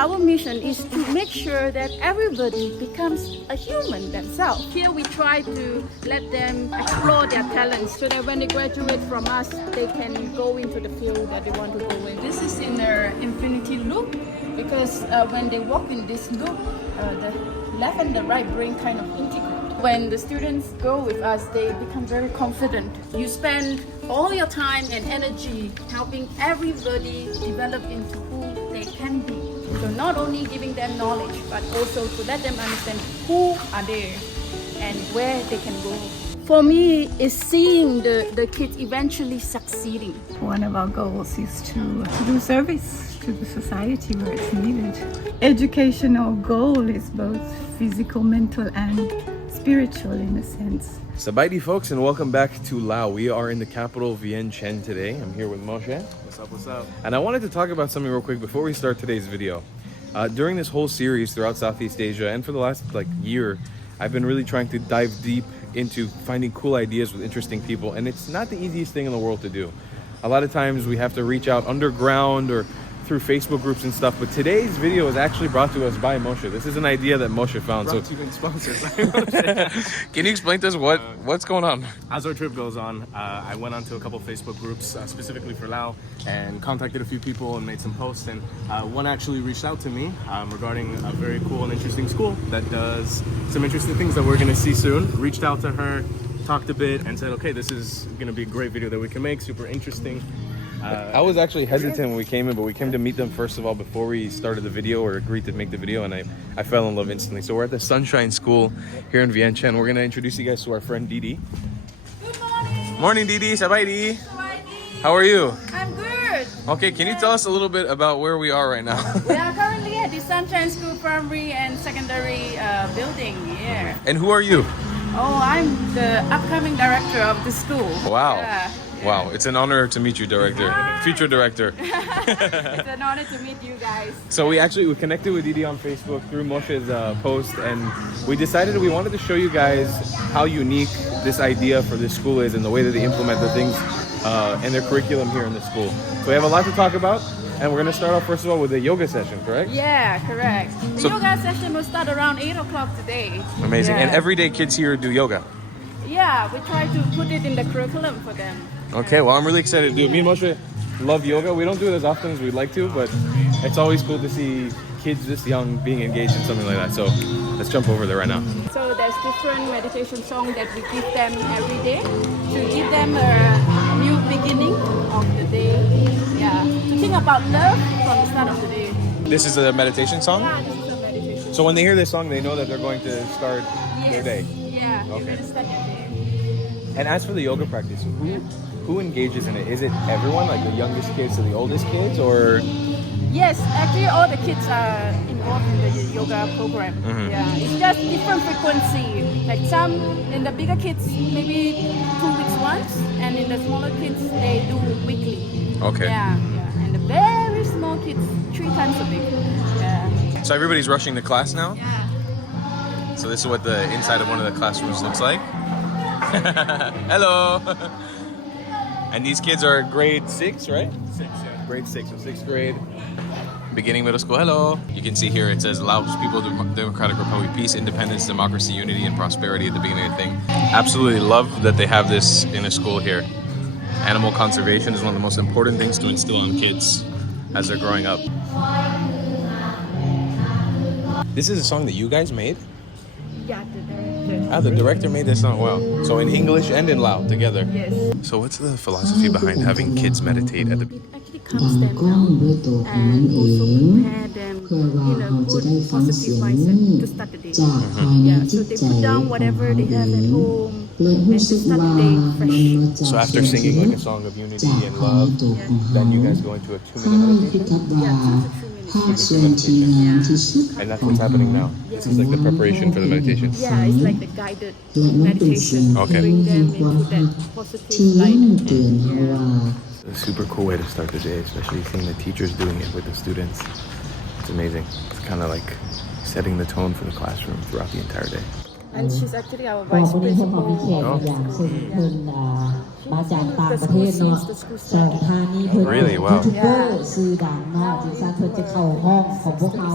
our mission is to make sure that everybody becomes a human themselves. Here we try to let them explore their talents so that when they graduate from us, they can go into the field that they want to go in. This is in their infinity loop because when they walk in this loop, the left and the right brain kind of integrate. When the students go with us, they become very confident. You spend all your time and energy helping everybody develop into who they can be. So not only giving them knowledge, but also to let them understand who are they and where they can go. For me, is seeing the kids eventually succeeding. One of our goals is to do service to the society where it's needed. Educational goal is both physical, mental, and spiritual in a sense. Sabaidi folks, and welcome back to Laos. We are in the capital Vientiane today. I'm here with Moshe. What's up? And I wanted to talk about something real quick before we start today's video. During this whole series throughout Southeast Asia and for the last year, I've been really trying to dive deep into finding cool ideas with interesting people, and it's not the easiest thing in the world to do. A lot of times we have to reach out underground or through Facebook groups and stuff, but today's video is actually brought to us by Moshe. This is an idea that Moshe found. Brought to you and sponsored by Moshe. Can you explain to us what's going on? As our trip goes on, I went onto a couple Facebook groups specifically for Laos and contacted a few people and made some posts, and one actually reached out to me regarding a very cool and interesting school that does some interesting things that we're going to see soon. Reached out to her, talked a bit, and said, okay, this is going to be a great video that we can make, super interesting. I was actually hesitant when we came in, but we came to meet them first of all before we started the video or agreed to make the video, and I fell in love instantly. So we're at the Sunshine School here in Vientiane. We're going to introduce you guys to our friend Didi. Good morning. Morning, Didi. Sabaidi. Sawadee. How are you? I'm good. Okay, can you tell us a little bit about where we are right now? We are currently at the Sunshine School Primary and Secondary building here. And who are you? Oh, I'm the upcoming director of the school. Wow. Yeah. Wow, it's an honor to meet you, director. Future director. It's an honor to meet you guys. So we connected with Didi on Facebook through Moshe's post, and we decided we wanted to show you guys how unique this idea for this school is and the way that they implement the things in their curriculum here in the school. So we have a lot to talk about, and we're going to start off first of all with a yoga session, correct? Yeah, correct. The So- yoga session will start around 8 o'clock today. Amazing. Yeah. And everyday kids here do yoga. Yeah, we try to put it in the curriculum for them. Okay, well, I'm really excited to do it. Me and Moshe love yoga. We don't do it as often as we'd like to, but it's always cool to see kids this young being engaged in something like that. So let's jump over there right now. So there's different meditation songs that we give them every day to give them a new beginning of the day. Yeah, to think about love from the start of the day. This is a meditation song? Yeah, this is a meditation. So when they hear this song, they know that they're going to start their day. Yeah, Okay. you're gonna start your day. And as for the yoga practice, who engages in it? Is it everyone, like the youngest kids to the oldest kids, or? Yes, actually all the kids are involved in the yoga program. Mhm. Yeah, it's just different frequency. Like some in the bigger kids maybe 2 weeks once, and in the smaller kids they do weekly. Okay. Yeah, yeah, and the very small kids 3 times a week. Yeah. So everybody's rushing to class now? Yeah. So this is what the inside of one of the classrooms looks like. Hello. And these kids are grade 6, right? 6, yeah. Grade 6, so 6th grade. Beginning middle school. Hello. You can see here it says Laos People Democratic Republic, peace, independence, democracy, unity, and prosperity at the beginning of the thing. Absolutely love that they have this in a school here. Animal conservation is one of the most important things to instill on kids as they're growing up. This is a song that you guys made? Yeah, the director. Ah, the director made this song. Wow. So in English and in Lao together. Yes. So what's the philosophy behind having kids meditate at the It actually calms them down and also prepare them in a good positive mindset to start the day. Yeah, so they put down whatever they have at home and to start the day fresh. So after singing like a song of unity and love, then you guys go into a 2-minute meditation? Yeah, 2 to 3 minutes. And that's what's happening now. This is like the preparation for the meditation. Yeah, it's like the guided meditation to Okay. bring them into that positive light. Yeah. A super cool way to start the day, especially seeing the teachers doing it with the students. It's amazing. It's kind of like setting the tone for the classroom throughout the entire day. And she's actually our ก่อน vice วันนี้พวกเขามีแขก principal. อย่างเช่นเพิ่นมาจากต่างประเทศเนาะสองทางนี้เพิ่น Really? ยู Wow. ทูบเบอร์ชื่อดังเนาะจิงซันเพิ่นจะเข้าห้องของพวกเขา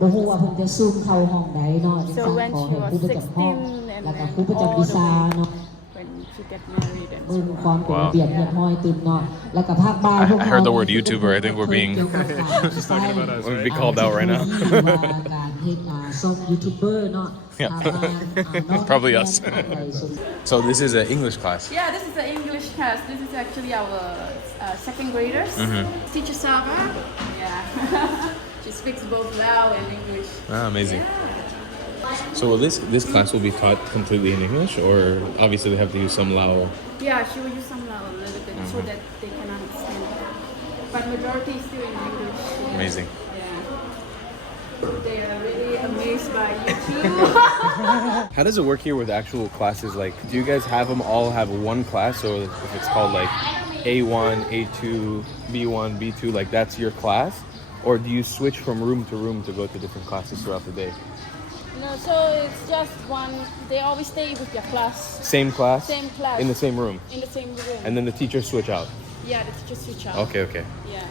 บ่ฮู้ว่าเพิ่นจะซูมเข้าห้องใดเนาะจิงซัน So when ขอ she ให้ was ผู้ประจำห้อง 16 and แล้วก็ then ผู้ประจำ all วิ the ชา way เนาะ when she get married and เบิ่ง so ความเป็นระเบียบเรียบร้อยตื่นเนาะแล้วก็ภาคบ่ายพวก I เขา heard the word YouTuber. I think we're being us, we're being called out right now. การเฮ็ดช่องยูทูบเบอร์เนาะ Probably us. So this is an English class. Yeah, this is the English class. This is actually our second graders. Teacher Sarah. Yeah. She speaks both Lao and English. Ah, amazing. So will this class will be taught completely in English, or obviously they have to use some Lao? Yeah, she will use some Lao a little bit so that they can understand. But majority is still in English. Yeah. Amazing. Yeah. They are really amazed by you too. How does it work here with actual classes? Like, do you guys have them all have one class, or if it's called like A1, A2, B1, B2, like that's your class? Or do you switch from room to room to go to different classes throughout the day? No, so it's just one. They always stay with their class. Same class? Same class. In the same room? In the same room. And then the teachers switch out? Yeah, the teachers switch out. Okay, okay. Yeah.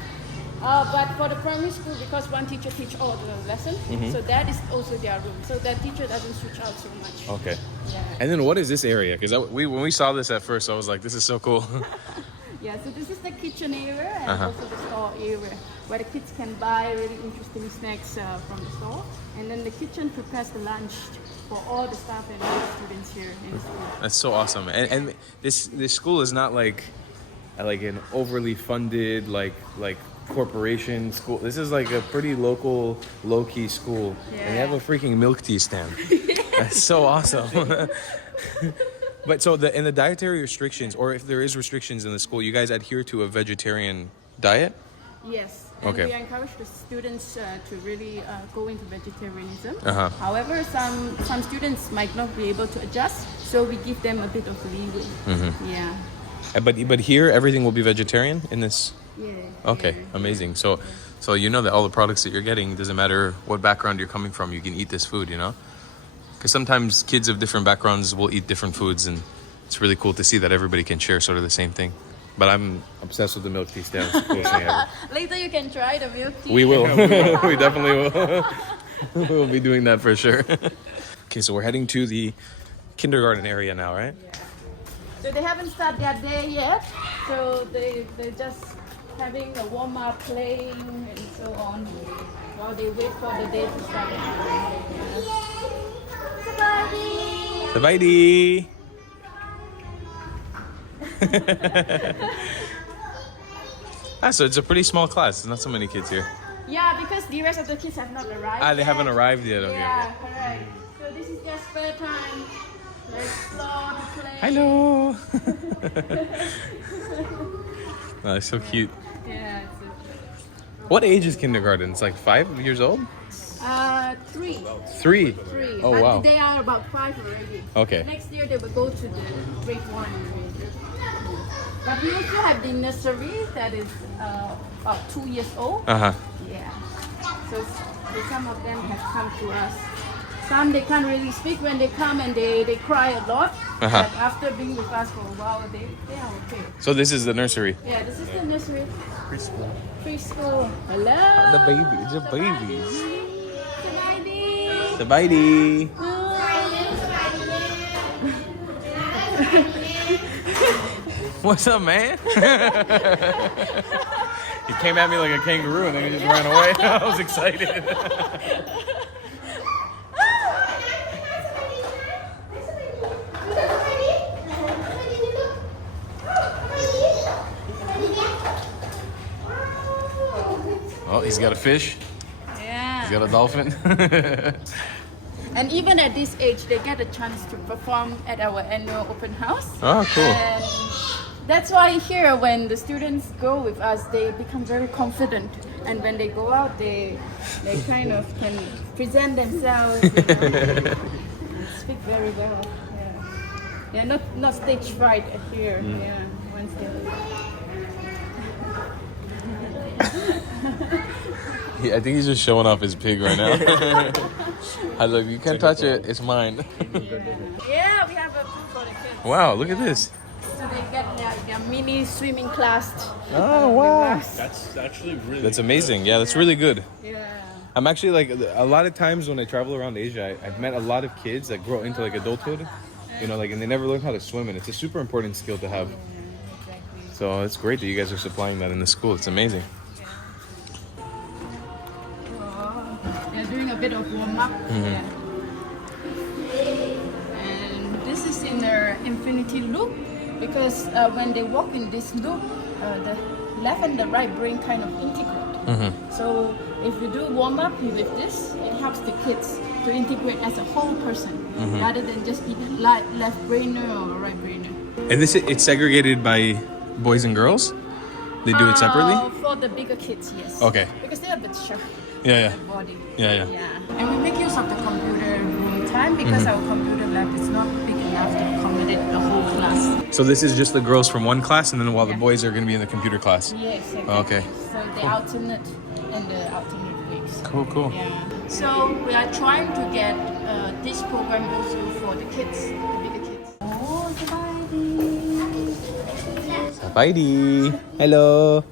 But for the primary school, because one teacher teach all the lesson, so that is also their room. So that teacher doesn't switch out so much. Okay. Yeah. And then what is this area? Because when we saw this at first, I was like, this is so cool. Yeah, so this is the kitchen area and also the store area where the kids can buy really interesting snacks from the store. And then the kitchen prepares the lunch for all the staff and all the students here in the school. That's so awesome. And this school is not like an overly funded like corporation school. This is like a pretty local, low-key school. And they have a freaking milk tea stand. That's so awesome. But so in the dietary restrictions, or if there is restrictions in the school, you guys adhere to a vegetarian diet? Yes. And Okay. we encourage the students to really go into vegetarianism. Uh-huh. However, some students might not be able to adjust, so we give them a bit of leeway. Yeah. But here, everything will be vegetarian in this? Yeah. Okay, amazing. So you know that all the products that you're getting, doesn't matter what background you're coming from, you can eat this food, you know? Because sometimes kids of different backgrounds will eat different foods, and it's really cool to see that everybody can share sort of the same thing. But I'm obsessed with the milk tea stand. It's the coolest thing ever. Later you can try the milk tea. We will. We definitely will. We'll be doing that for sure. Okay, so we're heading to the kindergarten area now, right? Yeah. So they haven't started their day yet. So they're just having a warm-up, playing, and so on, while they wait for the day to start. Sabadi! So it's a pretty small class. There's not so many kids here. Yeah, because the rest of the kids have not arrived. They haven't arrived yet. Okay. Yeah, correct. So this is their spare time. They explore, to play. Hello. Oh, it's so cute. Yeah, it's so cute. What age is kindergarten? It's like 5 years old? 3. 3. Three. Oh But wow. they are about 5 already. Okay. Next year they will go to the grade 1 already. But we also have the nursery that is about 2 years old. Uh-huh. Yeah. So some of them have come to us. Some they can't really speak when they come and they cry a lot. Uh-huh. But after being with us for a while, they are okay. So this is the nursery. Yeah, this is the nursery. Preschool. Hello. The babies. The babies. Sabadi. Sabadi. What's up, man? He came at me like a kangaroo and then he just ran away. I was excited. Oh, he's got a fish. Yeah. He's got a dolphin. And even at this age, they get a chance to perform at our annual open house. Oh, cool. And that's why here, when the students go with us, they become very confident. And when they go out, they kind of can present themselves, you know, speak very well. Yeah, not stage fright here. Yeah, once they. I think he's just showing off his pig right now. I look, you can't touch it. It's mine. Yeah, we have a pool for the kids. Wow, look at this. So they get their mini swimming class. Oh, wow. That's actually really. That's amazing. Yeah, that's really good. Yeah. I'm actually like, a lot of times when I travel around Asia, I've met a lot of kids that grow into like adulthood, you know, like, and they never learn how to swim, and it's a super important skill to have. Exactly. So it's great that you guys are supplying that in the school. It's amazing. They're doing a bit of warm up. Yeah. And this is in their infinity loop because when they walk in this loop, the left and the right brain kind of integrate. So if you do warm up with this, it helps the kids to integrate as a whole person rather than just be left brainer or right brainer. And this, it's segregated by boys and girls? They do it separately? For the bigger kids, yes. Okay. Because they're a bit shy. Yeah, Their body. Yeah. And we make use of the computer room time because our computer lab is not big enough to accommodate the whole class. So this is just the girls from one class, and then while the Yeah. boys are going to be in the computer class. Yeah, exactly. Okay. So the alternate and the alternate weeks. Cool. Yeah. So we are trying to get this program also for the kids, the bigger kids. Oh, Bye. Hello.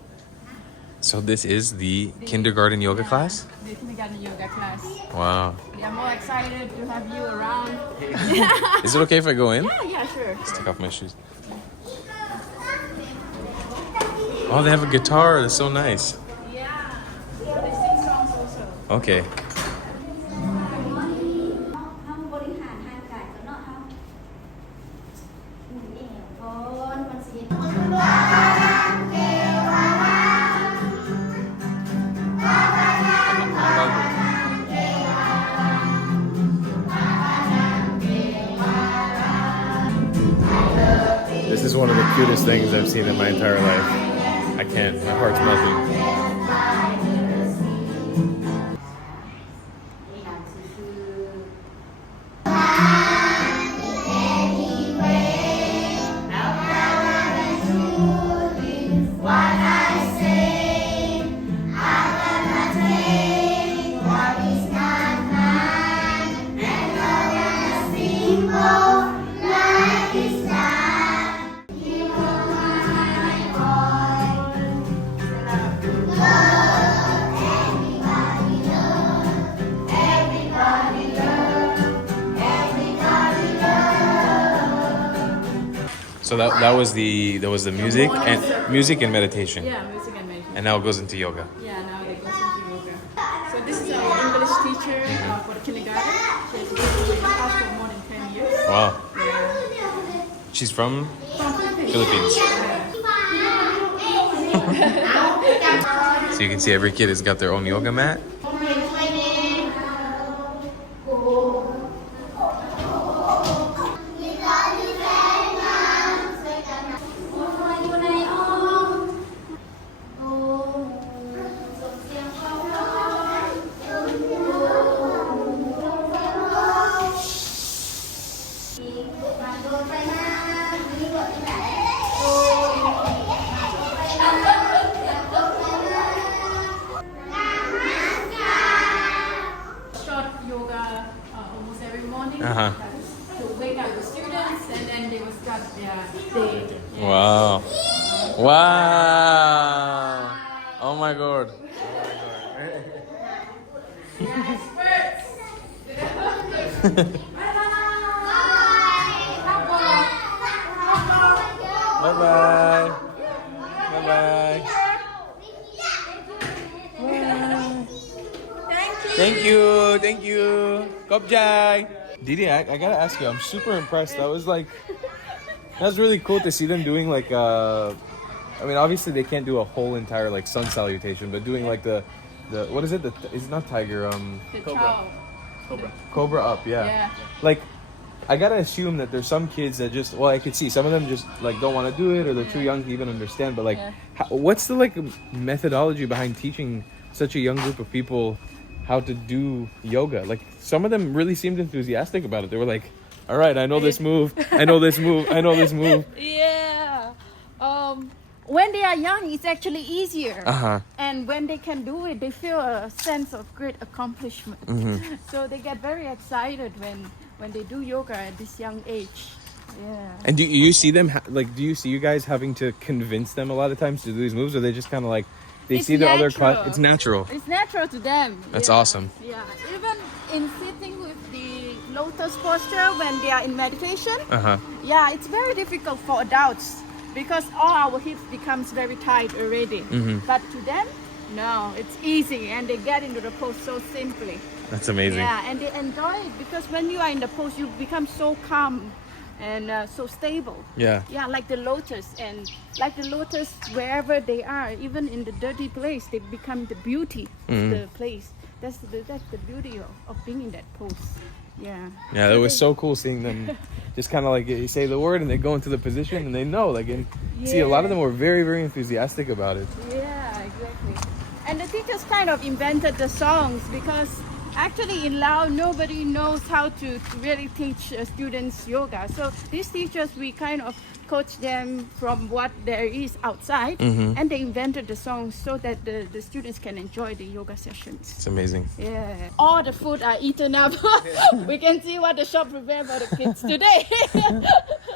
So this is the kindergarten yoga class? The kindergarten yoga class. Wow. We are more excited to have you around. Is it okay if I go in? Yeah, sure. Let's take off my shoes. Oh, they have a guitar. That's so nice. Yeah. They sing songs also. Okay. This is one of the cutest things I've seen in my entire life. I can't. My heart's melting. So that was the music and meditation. Yeah, music and meditation. And now it goes into yoga. Yeah, now it goes into yoga. So this is our English teacher for the kindergarten. She's been with us for more than 10 years. Wow. Yeah. She's from From Philippines. So you can see every kid has got their own yoga mat. short yoga almost every morning Uh-huh. to wake up the students and then they will start their day. Yeah. Wow. Wow. Oh my god. Bye bye. Bye bye. Thank you. Kopjai. Didi, I gotta ask you, I'm super impressed. That was really cool to see them doing like I mean, obviously they can't do a whole entire like sun salutation, but doing like the what is it? It's not tiger. The Cobra. child. Cobra up. Yeah. Like, I gotta assume that there's some kids that just, well, I could see some of them just like don't want to do it, or they're too young to even understand. But like, Yeah. what's the like methodology behind teaching such a young group of people how to do yoga? Like, some of them really seemed enthusiastic about it. They were like, "All right, I know this move. I know this move. I know this move." Yeah. when they are young, it's actually easier. Uh-huh. And when they can do it, they feel a sense of great accomplishment. So they get very excited when they do yoga at this young age. Yeah. And do you see them, do you see you guys having to convince them a lot of times to do these moves, or they just kind of like, they It's see the other natural. class? It's natural. It's natural to them. That's yeah. awesome. Yeah. Even in sitting with the lotus posture when they are in meditation, Uh-huh. yeah, it's very difficult for adults because all our hips becomes very tight already. But to them, no, it's easy and they get into the pose so simply. That's amazing. Yeah, and they enjoy it because when you are in the pose, you become so calm and so stable. Yeah. Yeah, like the lotus, and like the lotus wherever they are, even in the dirty place, they become the beauty of the place. That's the beauty of being in that pose. Yeah. Yeah, it was so cool seeing them just kind of like you say the word and they go into the position and they know, like, and see a lot of them were very, very enthusiastic about it. Yeah, exactly. And the teachers kind of invented the songs because actually in Laos nobody knows how to really teach students yoga. So these teachers, we kind of coach them from what there is outside, and they invented the songs so that the students can enjoy the yoga sessions. It's amazing. Yeah. All the food are eaten up. We can see what the shop prepared for the kids today.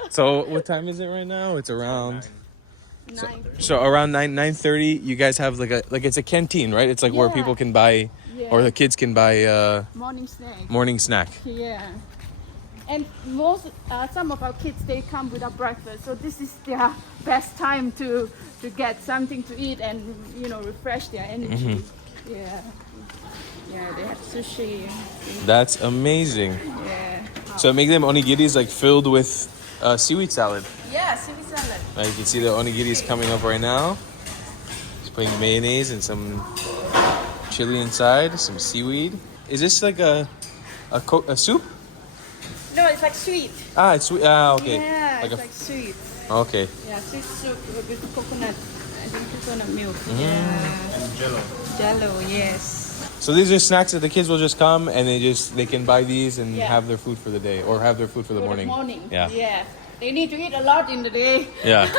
So what time is it right now? It's around... Nine. So around 9:30, you guys have like it's a canteen, right? It's like where Yeah. people can buy, or the kids can buy Morning snack. morning snack. Yeah. And some of our kids, they come without breakfast, so this is their best time to get something to eat and refresh their energy. Yeah. Yeah, they have sushi. That's amazing. Yeah. So make them onigiris like filled with seaweed salad. Yeah, seaweed salad. You can see the onigiris coming up right now. Just putting mayonnaise and some chili inside, some seaweed. Is this like a soup? No, it's like sweet. Ah, it's sweet. Ah, okay. Yeah, Like it's like sweet. Okay. Yeah, sweet soup with coconut. I think coconut milk. Yeah. And jello. Jello, yes. So these are snacks that the kids will just come and they can buy these and Yeah. have their food for the day, or have their food for the For morning. the morning. Yeah. Yeah. They need to eat a lot in the day. Yeah.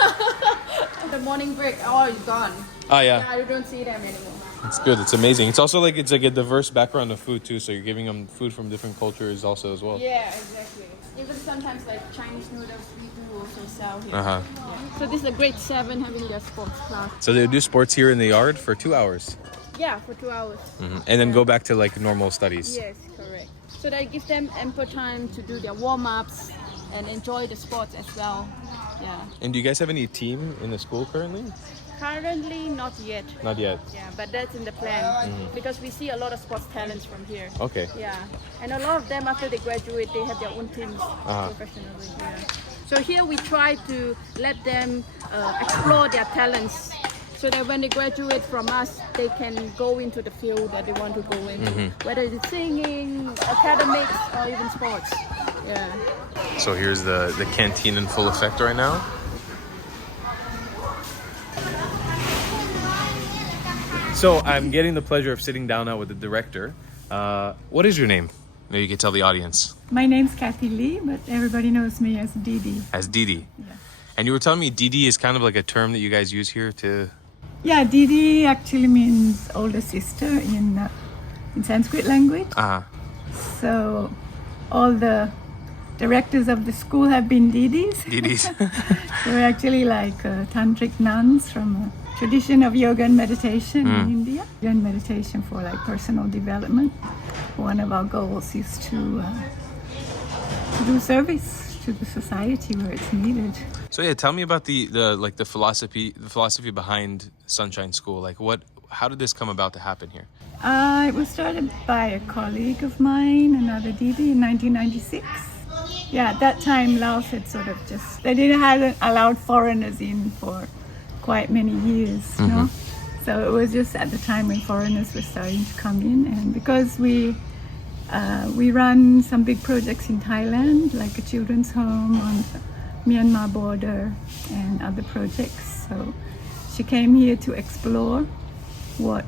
The morning break, all is gone. Oh yeah. Yeah, you don't see them anymore. It's good. It's amazing. It's also like it's like a diverse background of food too. So you're giving them food from different cultures also as well. Yeah, exactly. Even sometimes like Chinese noodles, we do also sell here. Uh-huh. Yeah. So this is a grade 7 having their sports class. So they do sports here in the yard for 2 hours, Yeah, for 2 hours. and then go back to like normal studies. Yes, correct. So that gives them ample time to do their warm-ups and enjoy the sports as well. Yeah. And do you guys have any team in the school currently? Currently, not yet. Not yet. Yeah, but that's in the plan because we see a lot of sports talents from here. Okay. Yeah, and a lot of them after they graduate, they have their own teams professionally. Yeah. So here we try to let them explore their talents, so that when they graduate from us, they can go into the field that they want to go into, whether it's singing, academics, or even sports. Yeah. So here's the canteen in full effect right now. So I'm getting the pleasure of sitting down now with the director. What is your name? Maybe you could tell the audience. My name's Kathy Lee, but everybody knows me as Didi. As Didi. Yeah. And you were telling me Didi is kind of like a term that you guys use here to... Yeah, Didi actually means older sister in Sanskrit language. Uh-huh. So all the directors of the school have been Didis. Didis. We're actually like Tantric Nuns from a tradition of yoga and meditation in India. Yoga and meditation for like personal development. One of our goals is to do service to the society where it's needed. So yeah, tell me about the philosophy behind Sunshine School. Like how did this come about to happen here? It was started by a colleague of mine, another Didi, in 1996. Yeah, at that time Laos had sort of hadn't allowed foreigners in for quite many years, you know. So it was just at the time when foreigners were starting to come in, and because we run some big projects in Thailand, like a children's home on the Myanmar border and other projects. So she came here to explore what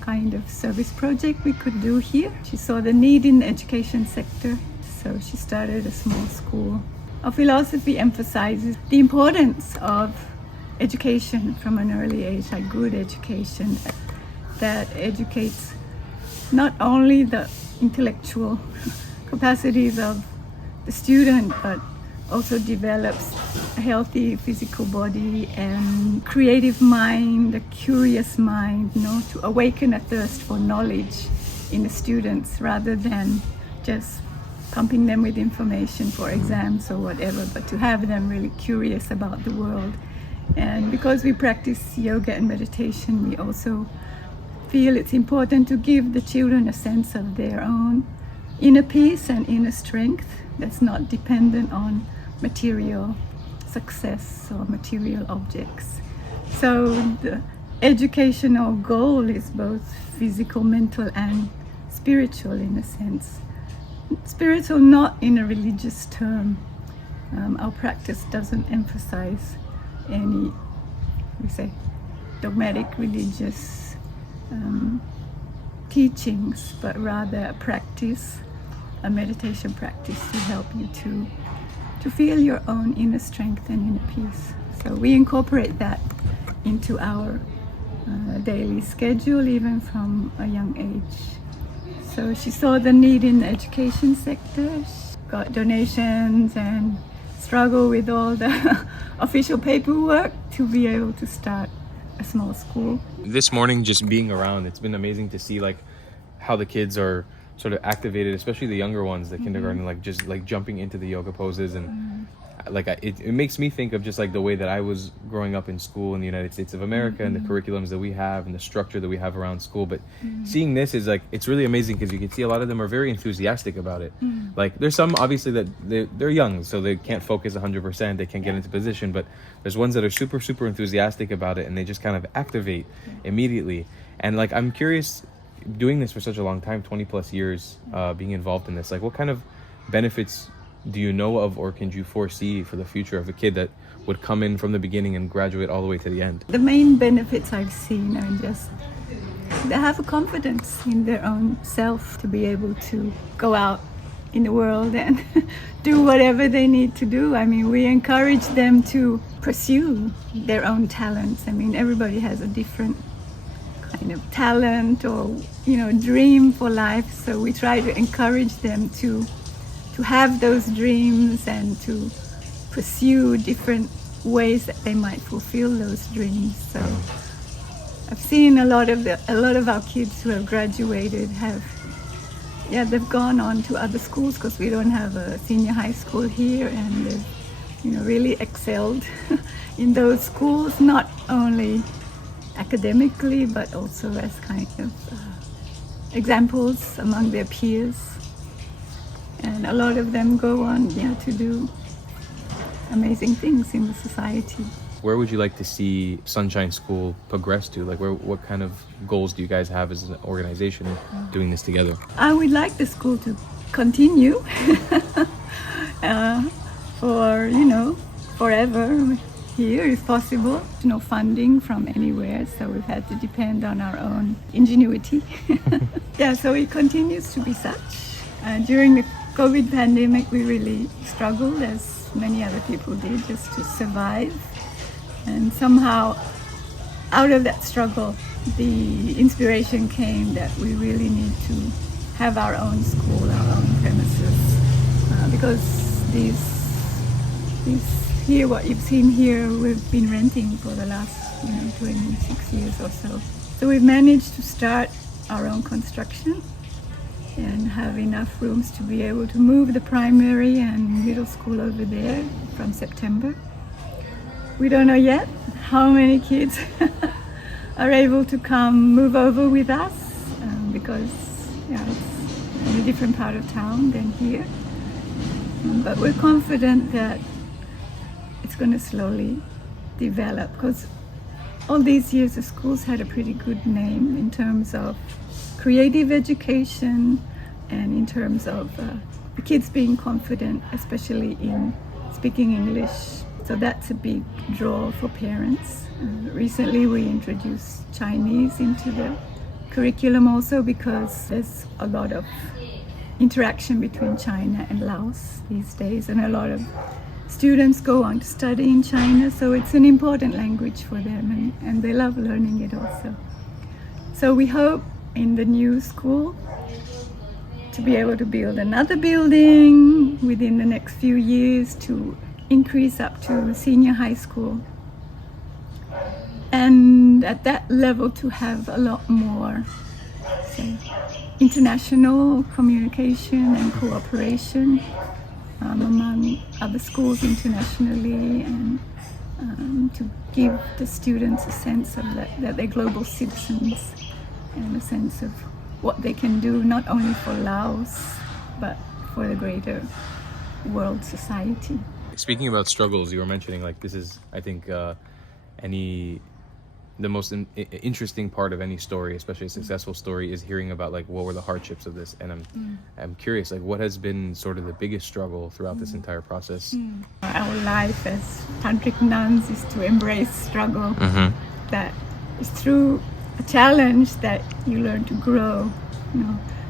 kind of service project we could do here. She saw the need in the education sector, so she started a small school. Our philosophy emphasizes the importance of education from an early age, like good education that educates not only the intellectual capacities of the student, but also develops a healthy physical body and creative mind, a curious mind, to awaken a thirst for knowledge in the students rather than just pumping them with information for exams or whatever, but to have them really curious about the world. And because we practice yoga and meditation, we also feel it's important to give the children a sense of their own inner peace and inner strength that's not dependent on material success or material objects. So the educational goal is both physical, mental, and spiritual in a sense. Spiritual not in a religious term. Our practice doesn't emphasize any, dogmatic religious teachings, but rather a practice, a meditation practice to help you to feel your own inner strength and inner peace. So we incorporate that into our daily schedule, even from a young age. So she saw the need in the education sector, she got donations and struggled with all the official paperwork to be able to start a small school. This morning, just being around, it's been amazing to see like how the kids are sort of activated, especially the younger ones, the kindergarten, like just like jumping into the yoga poses. And like it makes me think of just like the way that I was growing up in school in the United States of America and the curriculums that we have and the structure that we have around school. But seeing this is like, it's really amazing because you can see a lot of them are very enthusiastic about it. Like there's some obviously that they're young, so they can't focus 100%, they can't get into position, but there's ones that are super, super enthusiastic about it and they just kind of activate immediately. And like, I'm curious, doing this for such a long time, 20 plus years, being involved in this, like what kind of benefits do you know of or can you foresee for the future of a kid that would come in from the beginning and graduate all the way to the end? The main benefits I've seen are just they have a confidence in their own self to be able to go out in the world and do whatever they need to do. I mean, we encourage them to pursue their own talents. I mean, everybody has a different kind of talent or, dream for life. So we try to encourage them to have those dreams and to pursue different ways that they might fulfill those dreams. So I've seen a lot of our kids who have graduated they've gone on to other schools because we don't have a senior high school here, and they've really excelled in those schools, not only academically but also as kind of examples among their peers. And a lot of them go on to do amazing things in the society. Where would you like to see Sunshine School progress to? Like what kind of goals do you guys have as an organization doing this together? I would like the school to continue for, forever here if possible. No funding from anywhere, so we've had to depend on our own ingenuity. So it continues to be such. During the COVID pandemic, we really struggled, as many other people did, just to survive. And somehow, out of that struggle, the inspiration came that we really need to have our own school, our own premises, because these here, what you've seen here, we've been renting for the last 26 years or so. So we've managed to start our own construction and have enough rooms to be able to move the primary and middle school over there from September. We don't know yet how many kids are able to move over with us because it's in a different part of town than here. But we're confident that it's going to slowly develop, because all these years the school's had a pretty good name in terms of creative education and in terms of the kids being confident, especially in speaking English. So that's a big draw for parents. Recently we introduced Chinese into the curriculum also because there's a lot of interaction between China and Laos these days, and a lot of students go on to study in China, so it's an important language for them, and they love learning it also. So we hope in the new school to be able to build another building within the next few years to increase up to senior high school. And at that level to have a lot more, say, international communication and cooperation among other schools internationally, and to give the students a sense of that they're global citizens and a sense of what they can do not only for Laos but for the greater world society. Speaking about struggles, you were mentioning like this is, I think, the most interesting part of any story, especially a successful story, is hearing about like what were the hardships of this. And I'm curious, like what has been sort of the biggest struggle throughout this entire process? Our life as Tantric nuns is to embrace struggle. That is through a challenge that you learn to grow.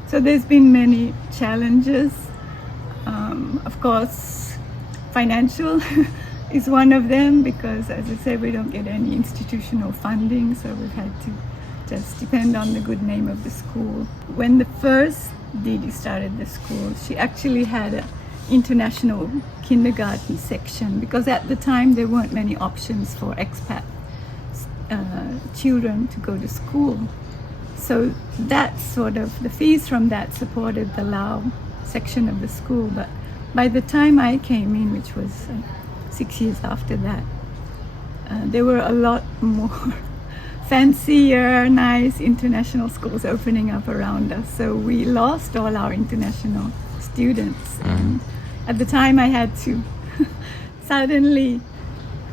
So there's been many challenges. Of course, financial is one of them, because as I said, we don't get any institutional funding, so we've had to just depend on the good name of the school. When the first Didi started the school, she actually had an international kindergarten section, because at the time there weren't many options for expat children to go to school. So that sort of, the fees from that supported the Lao section of the school. But by the time I came in, which was 6 years after that, there were a lot more fancier, nice international schools opening up around us. So we lost all our international students. And at the time I had to suddenly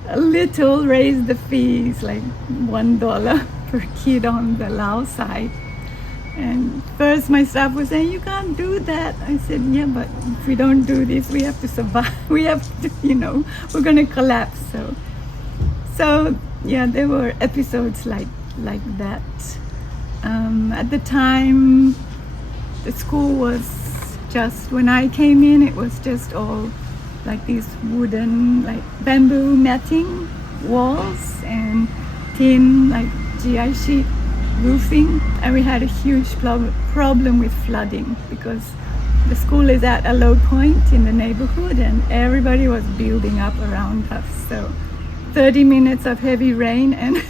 a little raise the fees, like $1 per kid on the Lao side. And first my staff was saying, you can't do that. I said, yeah, but if we don't do this, we have to survive. We have to, we're going to collapse. So yeah, there were episodes like that. At the time, the school was just, when I came in, it was just all like these wooden, like bamboo matting walls and tin, like GI sheet roofing, and we had a huge problem with flooding, because the school is at a low point in the neighborhood and everybody was building up around us. So 30 minutes of heavy rain and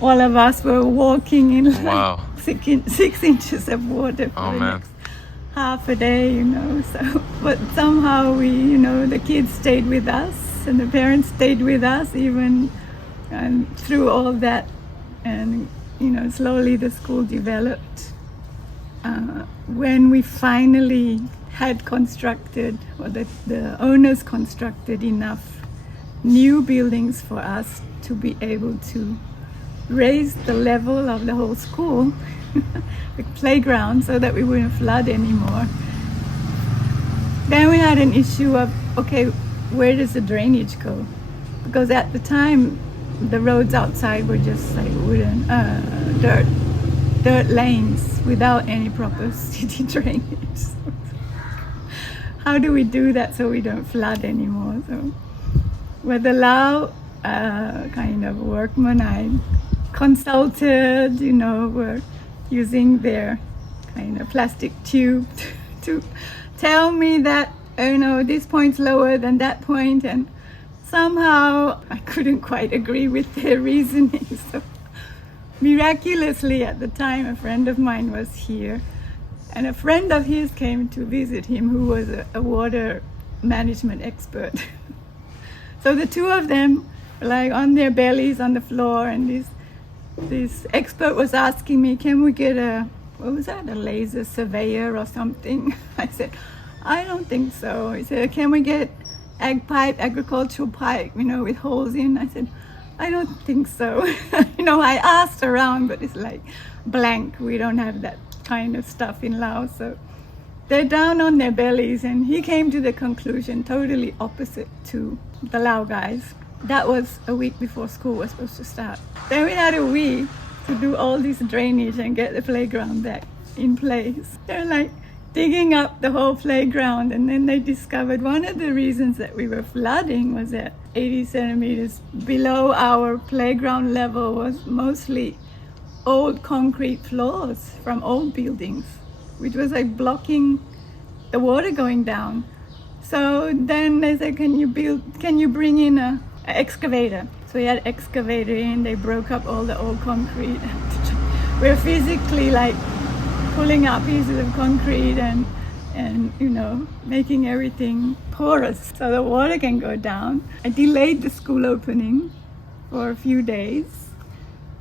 all of us were walking in like 6 inches of water for the next half a day, So, but somehow we, the kids stayed with us and the parents stayed with us even through all that. And slowly the school developed. When we finally had constructed, or the owners constructed enough new buildings for us to be able to raise the level of the whole school, the playground, so that we wouldn't flood anymore. Then we had an issue of, okay, where does the drainage go? Because at the time, the roads outside were just like wooden, dirt lanes without any proper city drainage. How do we do that so we don't flood anymore? So with the Lao kind of workmen I consulted, were using their kind of plastic tube to tell me that, this point's lower than that point, and somehow I couldn't quite agree with their reasoning. So miraculously at the time, a friend of mine was here, and a friend of his came to visit him who was a water management expert. So the two of them were like on their bellies on the floor, and this expert was asking me, can we get a laser surveyor or something? I said, I don't think so. He said, can we get agricultural pipe, with holes in? I said, I don't think so. I asked around, but it's like blank. We don't have that kind of stuff in Laos. So they're down on their bellies, and he came to the conclusion totally opposite to the Lao guys. That was a week before school was supposed to start. Then we had a week to do all this drainage and get the playground back in place. They're like, digging up the whole playground, and then they discovered one of the reasons that we were flooding was that 80 centimeters below our playground level was mostly old concrete floors from old buildings, which was like blocking the water going down. So then they said, can you bring in a excavator? So we had excavator in, they broke up all the old concrete. We're physically like pulling out pieces of concrete and making everything porous so the water can go down. I delayed the school opening for a few days.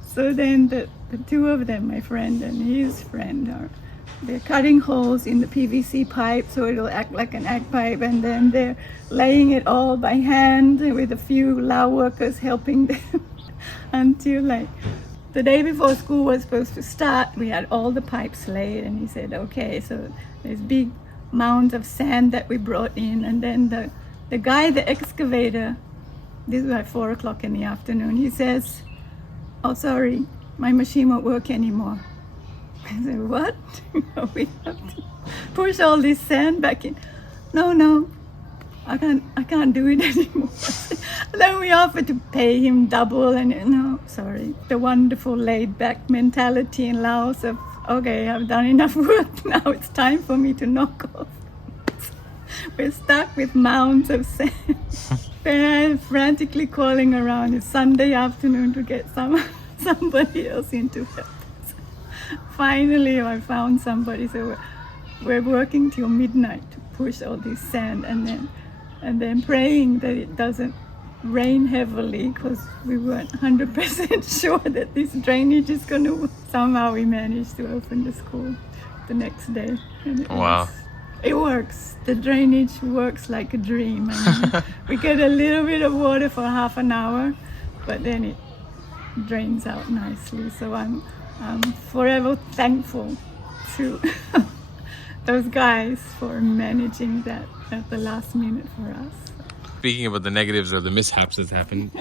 So then the two of them, my friend and his friend, they're cutting holes in the PVC pipe so it'll act like an egg pipe, and then they're laying it all by hand with a few Lao workers helping them until like the day before school was supposed to start. We had all the pipes laid, and he said, okay, so there's big mounds of sand that we brought in, and then the guy, the excavator, this was at 4 o'clock in the afternoon, he says, oh, sorry, my machine won't work anymore. I said, what? We have to push all this sand back in. No, I can't do it anymore. Then we offered to pay him double, and no, sorry. The wonderful laid-back mentality in Laos of, okay, I've done enough work, now it's time for me to knock off. We're stuck with mounds of sand. They're frantically calling around. It's Sunday afternoon to get somebody else in to help us. Finally, I found somebody, so we're working till midnight to push all this sand, and then praying that it doesn't rain heavily, because we weren't 100% sure that this drainage is going to work. Somehow we managed to open the school the next day. And it works. The drainage works like a dream. I mean, we get a little bit of water for half an hour, but then it drains out nicely. So I'm forever thankful to those guys for managing that at the last minute for us. Speaking about the negatives or the mishaps that's happened,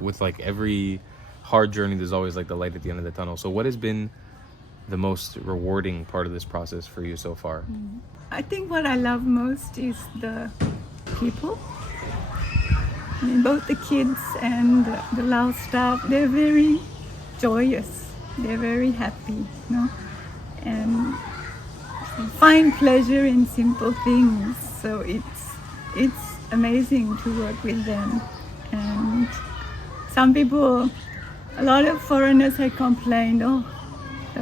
with like every hard journey, there's always like the light at the end of the tunnel. So what has been the most rewarding part of this process for you so far? I think what I love most is the people. I mean, both the kids and the Lao staff, they're very joyous. They're very happy, and find pleasure in simple things. So it's amazing to work with them. And some people, a lot of foreigners had complained, the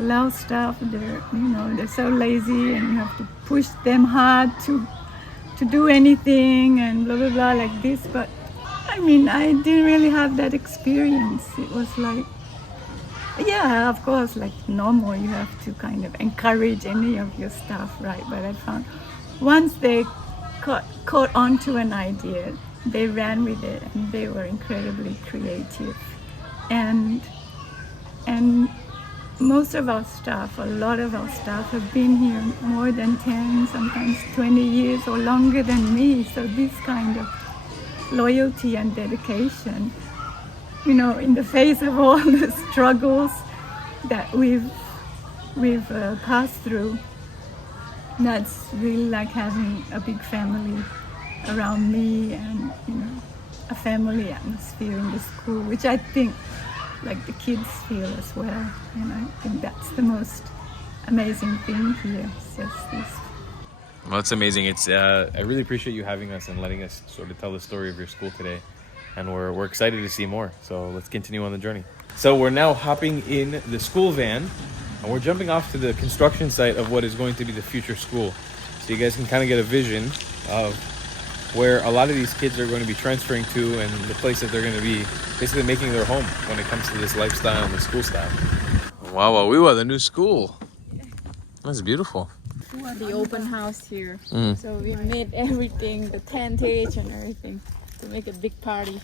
Lao staff, they're so lazy, and you have to push them hard to do anything and blah blah blah like this. But I mean, I didn't really have that experience. It was like, yeah, of course, like normal, you have to kind of encourage any of your staff, right? But I found once they caught onto an idea, they ran with it, and they were incredibly creative. And most of our staff, a lot of our staff have been here more than 10, sometimes 20 years or longer than me. So this kind of loyalty and dedication, in the face of all the struggles that we've passed through, that's really like having a big family around me, and a family atmosphere in the school, which I think like the kids feel as well. And I think that's the most amazing thing here. It's just this. Well, that's amazing. It's I really appreciate you having us and letting us sort of tell the story of your school today, and we're excited to see more. So let's continue on the journey. So we're now hopping in the school van, and we're jumping off to the construction site of what is going to be the future school. So you guys can kind of get a vision of where a lot of these kids are going to be transferring to, and the place that they're going to be basically making their home when it comes to this lifestyle and the school style. Wow, we were the new school. That's beautiful. The open house here. So we made everything, the tentage and everything, to make a big party.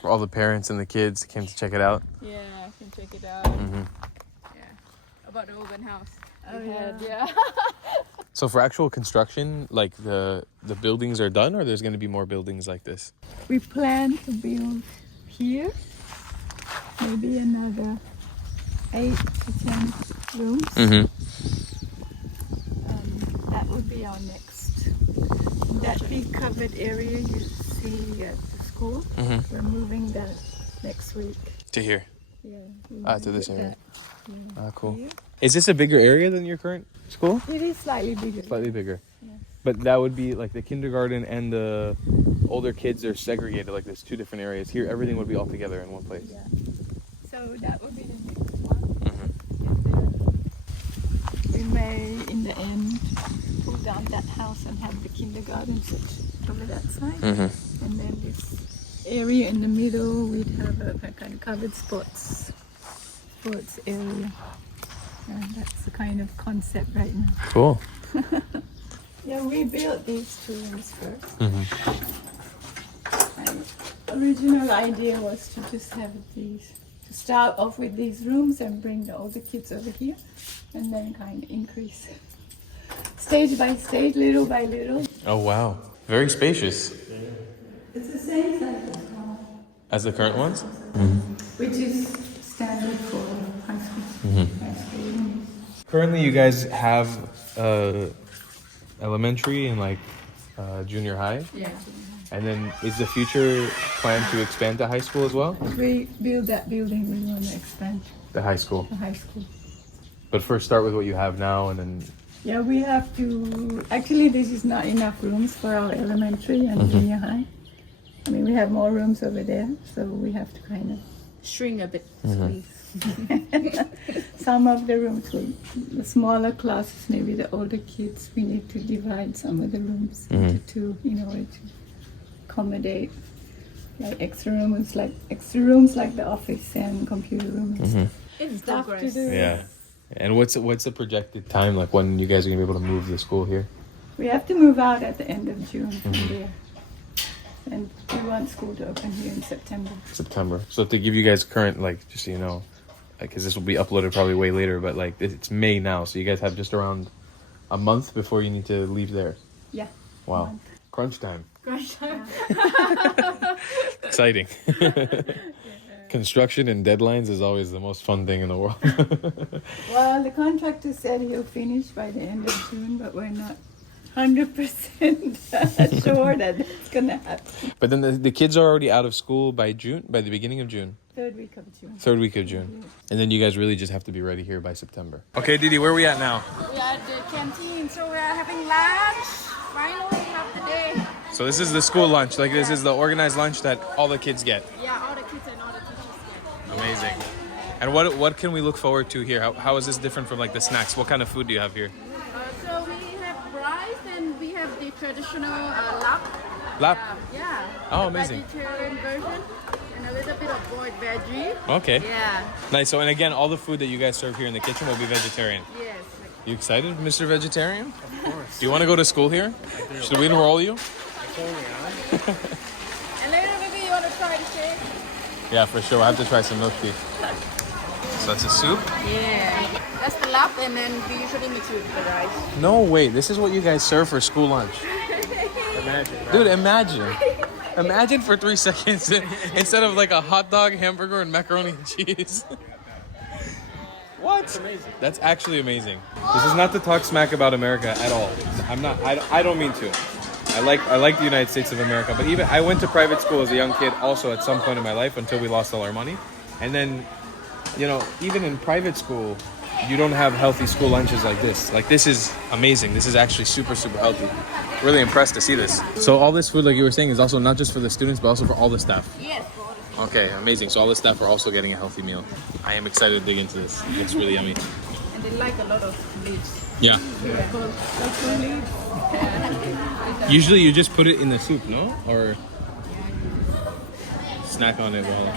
For all the parents and the kids came to check it out. Yeah, I can check it out. Yeah, about the open house. Yeah. So for actual construction, like the buildings are done, or there's going to be more buildings like this? We plan to build here maybe another 8 to 10 rooms. will be our next. That big covered area you see at the school, we're moving that next week. To here. Yeah. To this area. Cool. Here. Is this a bigger area than your current school? It is slightly bigger. Slightly bigger. Yes. But that would be like the kindergarten and the older kids are segregated, like there's two different areas. Here, everything would be all together in one place. Yeah. So that would be the next one. We may, in the end, pull down that house and have the kindergarten over that side. And then this area in the middle, we'd have a kind of covered sports area. And that's the kind of concept right now. Cool. Yeah, we built these two rooms first. And original idea was to just have these, to start off with these rooms and bring the older kids over here, and then kind of increase stage by stage, little by little. Oh, wow. Very spacious. It's the same size As the current ones? which is standard for high school. High school rooms. Currently, you guys have elementary and like junior high. Yeah. And then is the future plan to expand to high school as well? We build that building, we want to expand The high school. the high school. But first start with what you have now and then... Yeah, we have to, actually this is not enough rooms for our elementary and junior high. I mean, we have more rooms over there, so we have to kind of Shrink a bit, squeeze. some of the rooms with the smaller classes, maybe the older kids, we need to divide some of the rooms into two in order to accommodate like extra rooms like the office and computer rooms. It's Stuff to progress. do. Yeah. And what's the projected time, like when you guys are gonna be able to move the school here? We have to move out at the end of June from there. And we want school to open here in September. September. So to give you guys current, like, just so you know, because this will be uploaded probably way later, but like it's May now, so you guys have just around a month before you need to leave there. Yeah. Wow. month. Crunch time. Great time. Exciting. Construction and deadlines is always the most fun thing in the world. Well, the contractor said he'll finish by the end of June, but we're not 100% sure that that's gonna happen. But then the kids are already out of school by the beginning of June. Third week of June. Third week of June. And then you guys really just have to be ready here by September. Okay, Didi, where are we at now? We are at the canteen, so we are having lunch. Finally, half the day. So this is the school lunch. Like this is the organized lunch that all the kids get. Yeah, all the kids and all the teachers get. Amazing. And what can we look forward to here? How is this different from like the snacks? What kind of food do you have here? So we have rice and we have the traditional lap. Lap? Yeah. Oh, the amazing. Vegetarian version and a little bit of boiled veggie. Okay. Yeah. Nice. So and again, all the food that you guys serve here in the kitchen will be vegetarian. Yes. You excited, Mr. Vegetarian? Of course. Do you want to go to school here? Should we enroll you? And later maybe you want to try the shake? Yeah, for sure. I have to try some milk tea. So that's a soup? Yeah. That's the lap and then we usually mix it with the rice. No way. This is what you guys serve for school lunch. Imagine, right? Dude, imagine. Imagine for 3 seconds instead of like a hot dog, hamburger, and macaroni and cheese. What? That's amazing. That's actually amazing. This is not to talk smack about America at all. I don't mean to. I like the United States of America, but even I went to private school as a young kid also at some point in my life until we lost all our money. And then, you know, even in private school, you don't have healthy school lunches like this. Like this is amazing. This is actually super, super healthy. Really impressed to see this. So all this food, like you were saying, is also not just for the students, but also for all the staff. Yes. Okay, amazing. So all the staff are also getting a healthy meal. I am excited to dig into this. It's really yummy. And they like a lot of leaves. Yeah. Usually you just put it in the soup, no? Or snack on it while...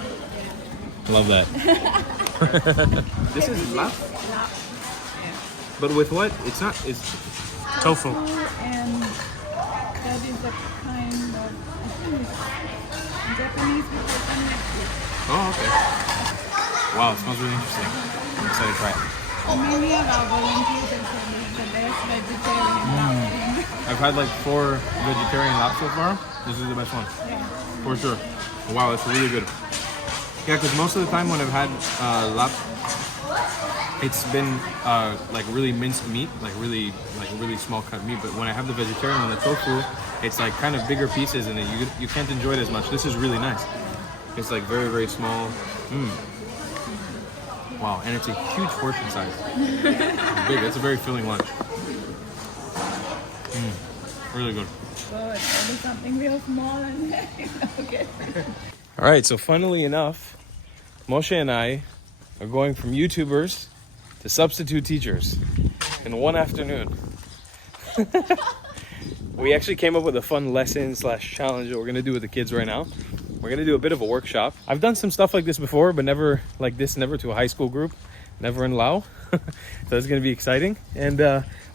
Love that. This is lap? But with what? It's not... It's tofu. And that is a kind of, I think it's Japanese with Oh, okay. Wow, it smells really interesting. I'm excited to try it. many of our volunteers have said it's the best vegetarian. I've had like 4 vegetarian lap so far. This is the best one. Yeah. For sure. Wow, it's really good. Yeah, because most of the time when I've had lap, it's been like really minced meat, like really small cut meat. But when I have the vegetarian and the tofu, it's like kind of bigger pieces, and you can't enjoy it as much. This is really nice. It's like very small. Wow, and it's a huge portion size. It's big. It's a very filling lunch. Really good. Good. Maybe something real small and okay. All right, so funnily enough, Moshe and I are going from YouTubers to substitute teachers in one afternoon. We actually came up with a fun lesson / challenge that we're gonna do with the kids right now. We're gonna do a bit of a workshop. I've done some stuff like this before, but never like this, never to a high school group, never in Lao. So it's gonna be exciting. And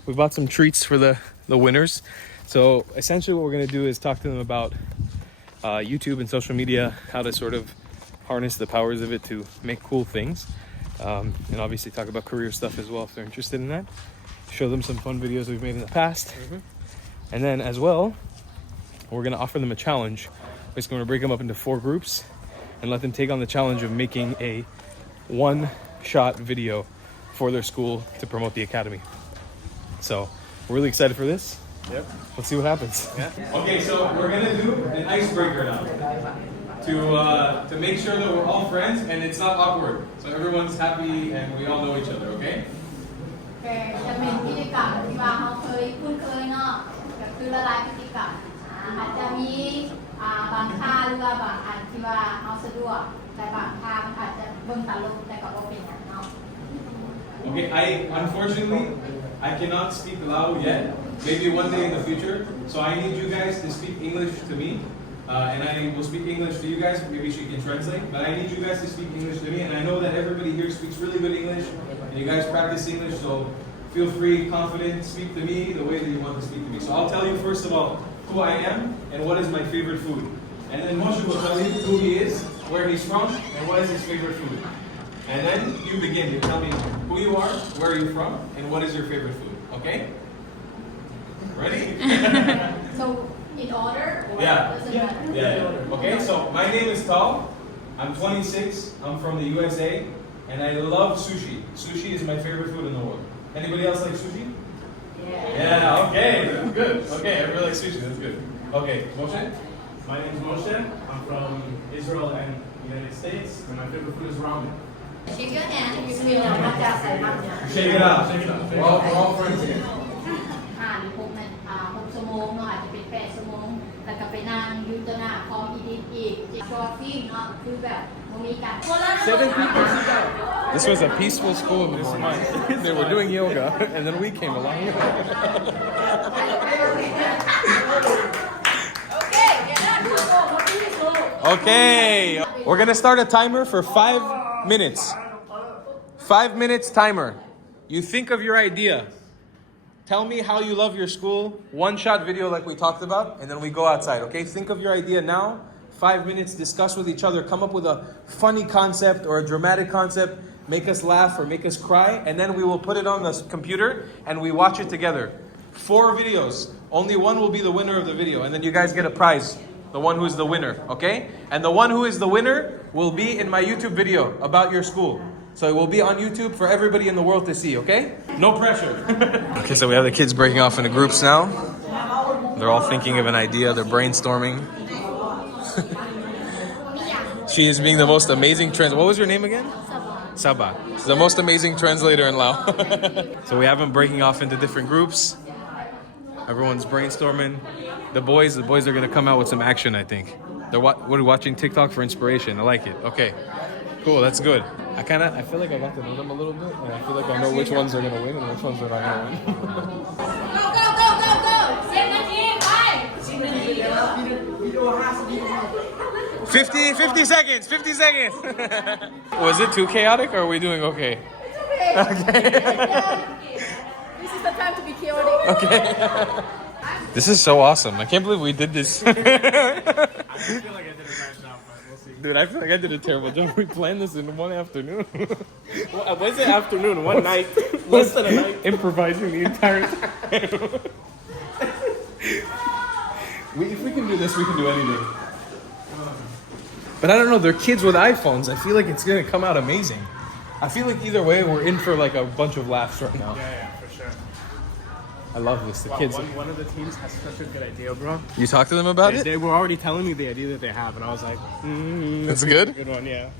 we bought some treats for the winners. So essentially what we're gonna do is talk to them about YouTube and social media, how to sort of harness the powers of it to make cool things. And obviously talk about career stuff as well if they're interested in that. Show them some fun videos we've made in the past. And then as well, we're gonna offer them a challenge. We're just gonna break them up into 4 groups and let them take on the challenge of making a one-shot video for their school to promote the academy. So we're really excited for this. Yep. Let's see what happens. Yeah. Okay, so we're gonna do an icebreaker now to make sure that we're all friends and it's not awkward. So everyone's happy and we all know each other, okay? จะเป็นพิธีกรรมที่ว่าเขาเคยคุ้นเคยเนาะก็คือละลายพิธีกรรมอาจจะมีบางท่าหรือว่าบางอันที่ว่าเขาสะดวกแต่บางท่ามันอาจจะเบิ่งตลกแต่ก็บ่เป็นหยังเนาะ Okay, unfortunately I cannot speak Lao yet. Maybe one day in the future. So I need you guys to speak English to me. And I will speak English to you guys. Maybe she can translate. But I need you guys to speak English to me. And I know that everybody here speaks really good English. And you guys practice English. So feel free, confident, speak to me the way that you want to speak to me. So I'll tell you first of all who I am and what is my favorite food. And then Moshe will tell you who he is, where he's from, and what is his favorite food. And then you begin. You tell me who you are, where you're from, and what is your favorite food. Okay? Ready? So in order or Yeah. doesn't matter? Yeah. Okay, so my name is Tal. I'm 26. I'm from the USA. And I love sushi. Sushi is my favorite food in the world. Anybody else like sushi? Yeah, okay. That's good. Okay, everybody likes sushi. That's good. Okay, Moshe? My name is Moshe. I'm from Israel and United States, and my favorite food is ramen. Shake your hand if you feel like Shake it out. Shake it out. We're all friends here. 5 หรือ6 ชั่วโมงเนาะอาจจะเป็น8 ชั่วโมงแล้วก็ไปนั่งอยู่ต่อหน้าคอมอีกชอตฟิ้งเนาะคือแบบบ่มีการ 7 people sit down. This was a peaceful school in the morning. They were doing yoga, and then we came along. Okay, we're gonna start a timer for 5 minutes. 5 minutes timer. You think of your idea. Tell me how you love your school. One-shot video like we talked about, and then we go outside, okay? Think of your idea now. 5 minutes, discuss with each other. Come up with a funny concept or a dramatic concept. Make us laugh or make us cry. And then we will put it on the computer and we watch it together. 4 videos. Only one will be the winner of the video. And then you guys get a prize. The one who is the winner, okay? And the one who is the winner will be in my YouTube video about your school. So it will be on YouTube for everybody in the world to see, okay? No pressure. Okay, so we have the kids breaking off into groups now. They're all thinking of an idea. They're brainstorming. She is being the most amazing What was your name again? Saba. She's the most amazing translator in Lao. So we have them breaking off into different groups. Everyone's brainstorming. The boys are gonna come out with some action, I think. They're watching TikTok for inspiration. I like it. Okay, cool. That's good. I feel like I got to know them a little bit, and I feel like I know which ones are gonna win and which ones are not gonna win. Go 10 นาทีไป 50 seconds. 50 seconds. Was it too chaotic, or are we doing okay? Okay. This is the time to be chaotic. Okay. This is so awesome. I can't believe we did this. I feel like I did a bad job, but we'll see. Dude, I feel like I did a terrible job. We planned this in one afternoon. Was it afternoon? One night? Less than a night? Improvising the entire time. If we can do this, we can do anything. But I don't know, they're kids with iPhones. I feel like it's gonna come out amazing. I feel like either way, we're in for like a bunch of laughs right now. Yeah, for sure. I love this. The Wow, kids. one of the teams has such a good idea, bro. You talked to them about it? They were already telling me the idea that they have, and I was like, That's good? a good one, yeah.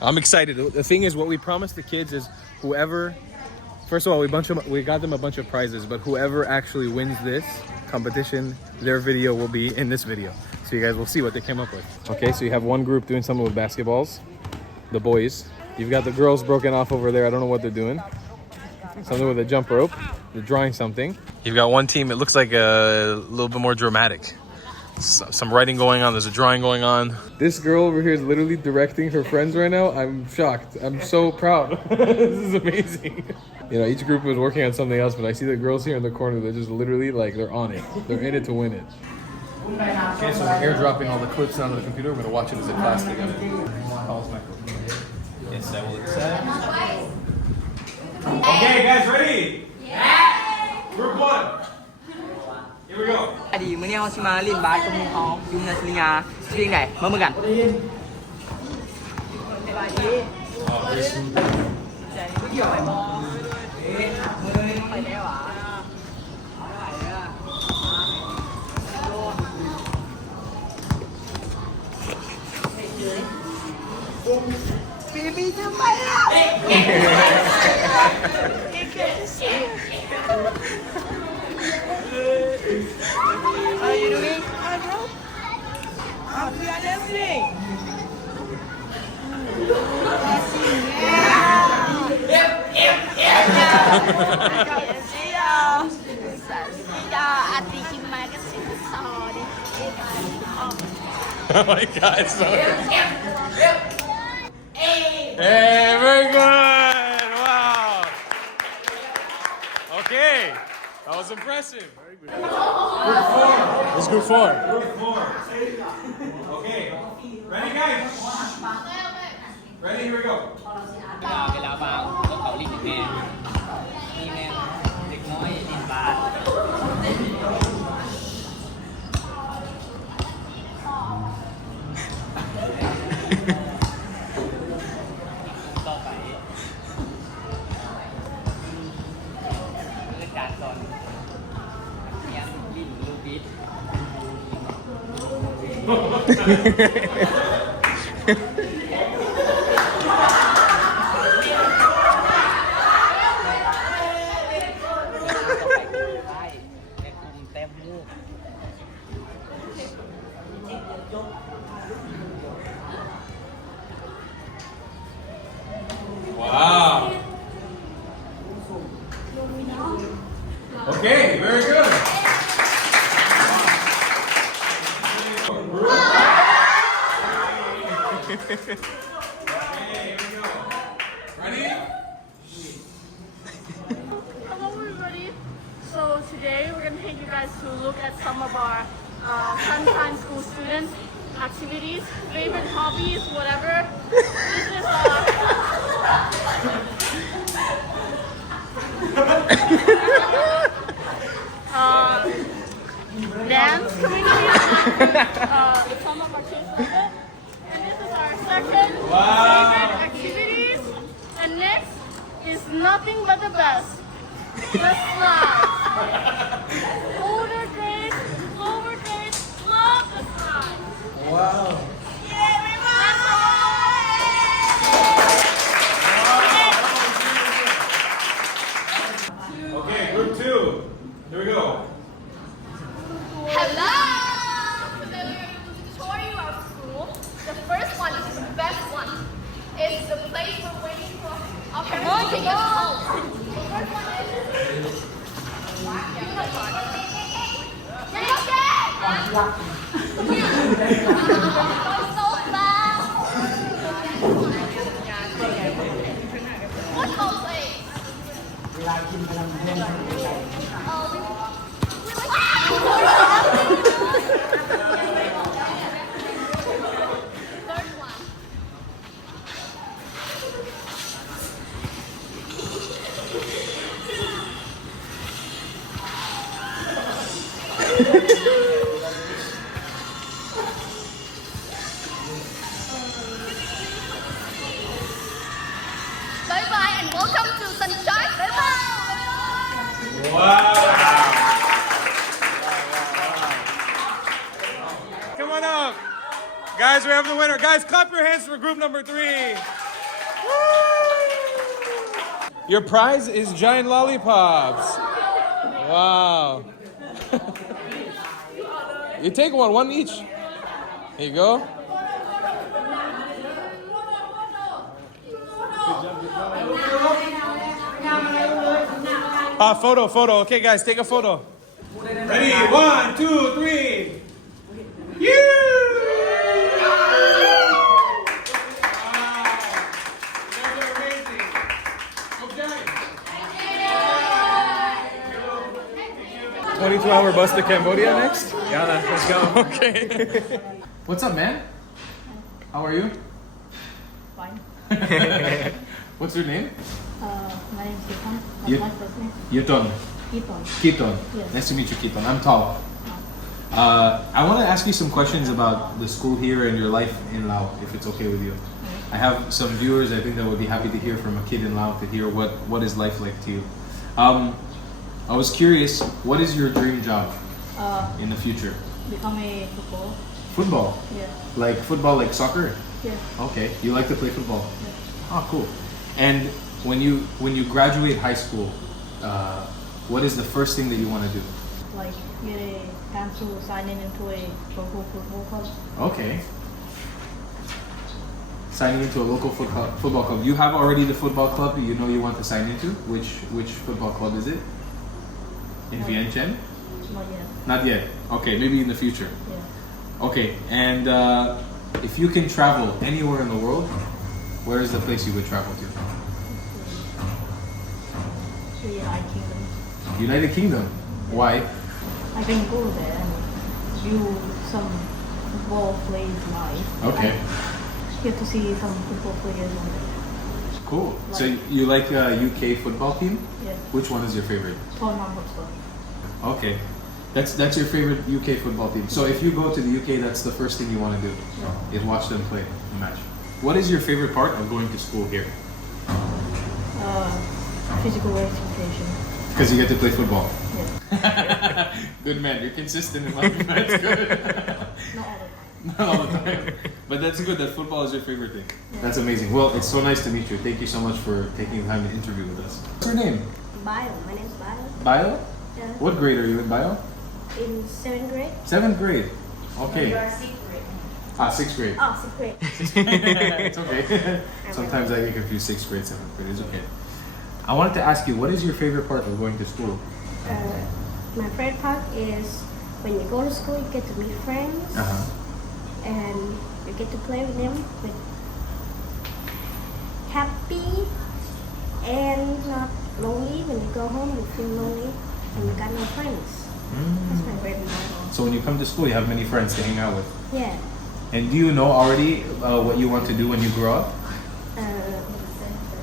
I'm excited. The thing is, what we promised the kids is whoever, first of all, we got them a bunch of prizes, but whoever actually wins this competition, their video will be in this video. So you guys will see what they came up with. Okay, so you have one group doing something with basketballs, the boys. You've got the girls broken off over there. I don't know what they're doing. Something with a jump rope. They're drawing something. You've got one team, it looks like a little bit more dramatic. Some writing going on, there's a drawing going on. This girl over here is literally directing her friends right now. I'm shocked. I'm so proud. This is amazing. You know, each group was working on something else, but I see the girls here in the corner, they're just literally like, they're on it. They're in it to win it. Okay, so we're airdropping all the clips onto the computer. We're gonna watch it as a class together. Yes, I will accept. Okay, guys, ready? Yeah! Group 1. Here we go. Thì mới nhau mà liên bái công họ dùng là nhà riêng này mới gần. Baby, cho mày How are you doing? Hi, bro. I'm doing everything. See ya. Oh my God, so Hey, very good. Wow. Okay, that was impressive. Very good. Group 4. Let's go for it. Group 4. Okay, ready, guys? Ready? Here we go. เวลาบางเขาลิงแม่นี่แม่เด็กน้อยลิงบาสต่อไปเรื่องการสอนเรียนลิ้นลูกบิด Wow. Okay, very good. Okay, here we go. Ready? Hello everybody. So today we're going to take you guys to look at some of our Sunshine School students' activities, favorite hobbies, whatever. This is dance community. Some of our kids love it. And this is our second favorite activities. And next is nothing but the best. The slide. Older grades, lower grades, love the slide. Wow. Okay, group 2. Here we go. Hello! Today we're going to tour you our school. The first one is the best one. It's the place we're waiting for our parents to take us home. The first one is... What whole place? Third one. guys, we have the winner. Guys, clap your hands for group number 3. Your prize is giant lollipops. Wow. You take one each. Here you go. Photo. Okay, guys, take a photo. Ready? 1, 2, 3. You! 22-hour bus to Cambodia next? Yeah, let's go. Okay. What's up, man? How are you? Fine. What's your name? My name is Vientiane. That's You- my first name. Yuton. Keaton. Keaton. Yes. Nice to meet you, Keaton. I'm Tao. I want to ask you some questions about the school here and your life in Laos, if it's okay with you. I have some viewers I think that would be happy to hear from a kid in Laos to hear what is life like to you. I was curious, what is your dream job in the future? Become a football. Football? Yeah. Like football, like soccer? Yeah. Okay, you like to play football? Oh, cool. And when you graduate high school, what is the first thing that you want to do? Like get a chance to sign in into a local football club. Okay. Signing into a local football club. You have already the football club you know you want to sign into? Which football club is it? In Vientiane? Not yet. Not yet. Okay, maybe in the future. Yeah. Okay, and if you can travel anywhere in the world, where is the place you would travel to? The United Kingdom. United Kingdom. Why? I can go there and view some football plays live. Okay. Get to see some football players on there. Cool. So you like UK football team? Yeah. Which one is your favorite? Tottenham Hotspur. Okay. That's your favorite UK football team. So if you go to the UK, that's the first thing you want to do. Is watch them play a match. What is your favorite part of going to school here? Physical education. Because you get to play football. Yeah. Good man. You're consistent in life. That's good. Not all the time. Not all the time. But that's good that football is your favorite thing. That's amazing. Well, it's so nice to meet you. Thank you so much for taking the time to interview with us. What's your name? Bio. My name's Bio. Bio? Yeah. What grade are you in bio? In 7th grade. 7th grade. Okay. You are 6th grade. 6th grade. Oh, 6th grade. It's okay. Sometimes I get confused 6th grade, 7th grade. It's okay. I wanted to ask you, what is your favorite part of going to school? My favorite part is when you go to school, you get to meet friends. And you get to play with them with happy and not lonely. When you go home, you feel lonely and you got no friends. That's my favorite part. So when you come to school, you have many friends to hang out with. Yeah. And do you know already what you want to do when you grow up? I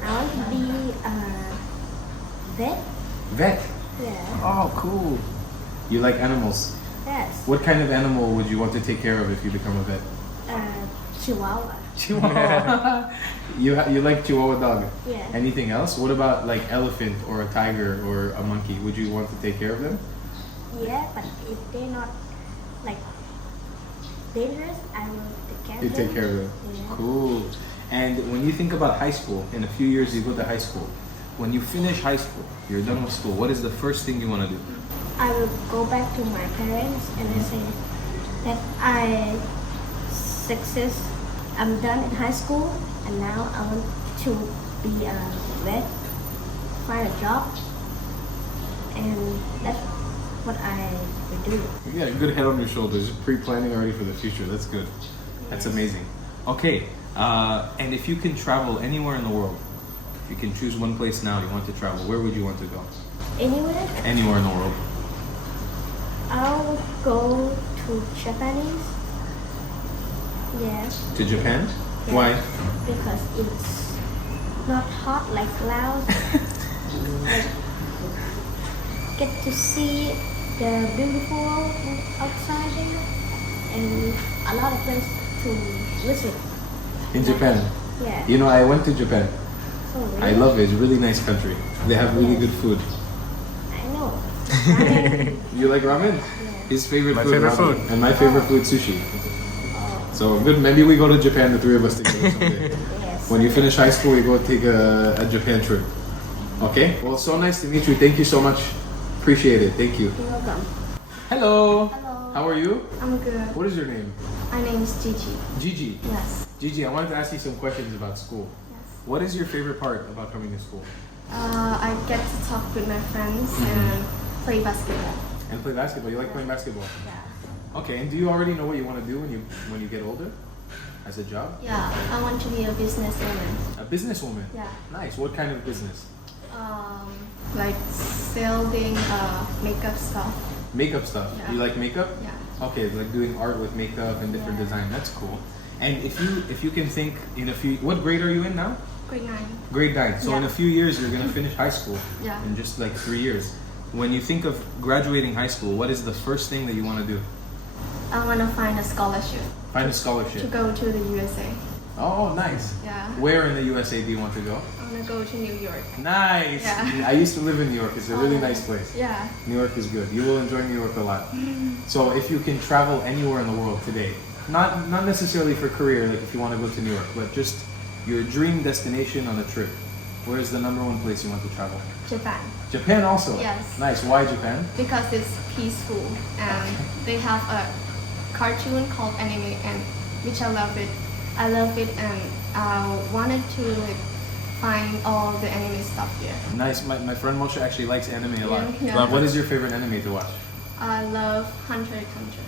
want to be a vet. Vet. Yeah. Oh, cool. You like animals. Yes. What kind of animal would you want to take care of if you become a vet? Chihuahua. Chihuahua. You like Chihuahua dog? Yeah. Anything else? What about like elephant or a tiger or a monkey? Would you want to take care of them? Yeah, but if they're not like dangerous, I will take care of You them. take care of them. Yeah. Cool. And when you think about high school, in a few years you go to high school. When you finish high school, you're done with school, what is the first thing you want to do? I will go back to my parents and I say that I'm done in high school and now I want to be a vet, find a job, and that's what I would do. You got a good head on your shoulders, pre-planning already for the future. That's good. That's amazing. Okay, and if you can travel anywhere in the world, if you can choose one place now you want to travel, where would you want to go? Anywhere, Anywhere in the world. I'll go to Japanese. Yes. To Japan? Yeah. Why? Because it's not hot like Laos. Like, get to see the beautiful world outside there and a lot of places to visit. In Japan? Yeah. You know, I went to Japan. So really, I love it. It's a really nice country. They have really good food. I know. Ramen. You like ramen? Yeah. His favorite My food, favorite ramen. food. And my favorite food, sushi. Oh, So good. Maybe we go to Japan, the three of us together someday. Yes. When you finish high school, we go take a Japan trip. Okay? Well, so nice to meet you. Thank you so much. Appreciate it. Thank you. You're welcome. Hello. Hello. How are you? I'm good. What is your name? My name is Gigi. Gigi. Yes. Gigi, I wanted to ask you some questions about school. Yes. What is your favorite part about coming to school? I get to talk with my friends and play basketball. And play basketball. You like playing basketball? Yeah. Okay. And do you already know what you want to do when you get older, as a job? Yeah. I want to be a businesswoman. A businesswoman. Yeah. Nice. What kind of business? Like selling makeup stuff. Makeup stuff. Yeah. You like makeup? Yeah. Okay, like doing art with makeup and different design. That's cool. And if you can think in a few, what grade are you in now? Grade 9. Grade 9. So in Yeah. a few years you're gonna finish high school. Yeah. In just like 3 years. When you think of graduating high school, what is the first thing that you want to do? I want to find a scholarship Find a to scholarship. go to the USA. Oh, nice. Yeah. Where in the USA do you want to go? I want to go to New York. Nice. Yeah. I used to live in New York. It's a really nice place. Yeah. New York is good. You will enjoy New York a lot. So if you can travel anywhere in the world today, not necessarily for career, like if you want to go to New York, but just your dream destination on a trip, where is the #1 place you want to travel? Japan. Japan also? Yes. Nice. Why Japan? Because it's peaceful and they have a cartoon called anime and which I love it. I love it and I wanted to like find all the anime stuff here. Nice. My friend Moshe actually likes anime a lot. Yeah. But what is your favorite anime to watch? I love Hunter x Hunter.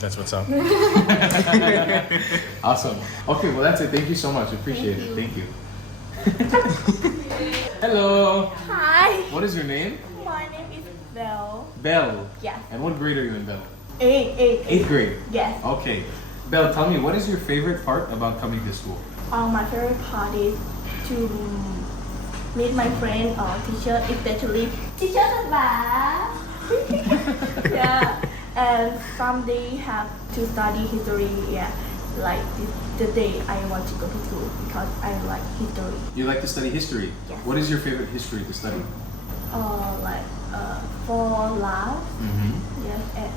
That's what's up. Awesome. Okay, well that's it. Thank you so much. Appreciate it. Thank you. Hello. Hi. What is your name? My name is Belle. Belle. Yes. And what grade are you in, Belle? 8. 8th grade. Yes. Okay. Belle, tell me, what is your favorite part about coming to school? My favorite part is to meet my friend or teacher, especially teacher Ba. Yeah. And someday have to study history. Yeah. Like the day I want to go to school because I like history. You like to study history? Yes. What is your favorite history to study? Like for Laos. Mm-hmm. Yes. And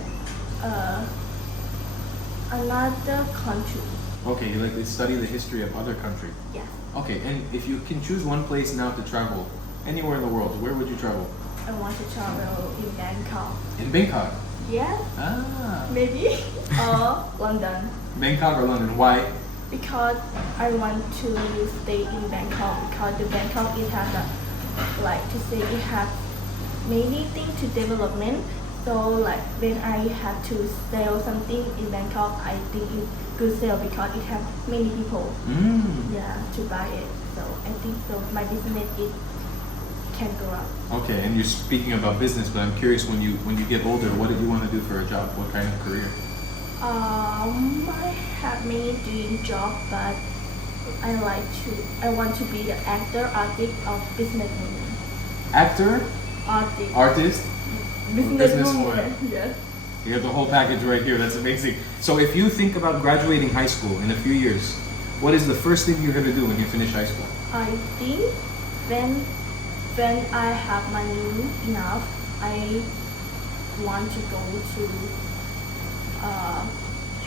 another country. Okay, you like to study the history of other countries. Yes. Okay, and if you can choose one place now to travel, anywhere in the world, where would you travel? I want to travel in Bangkok. In Bangkok. Yes. Ah. Maybe. Or London. Bangkok or London? Why? Because I want to stay in Bangkok because the Bangkok it has a, like to say it has many things to development. So like when I have to sell something in Bangkok, I think it's good sell because it has many people. Yeah, to buy it. So I think so my business it can grow up. Okay, and you're speaking about business, but I'm curious when you get older, what do you want to do for a job? What kind of career? I have many dream job, but I want to be the actor, artist, or businesswoman. Actor? Artist. Artist? Businesswoman. Yes. You have the whole package right here. That's amazing. So if you think about graduating high school in a few years, what is the first thing you're going to do when you finish high school? I think when I have money enough, I want to go to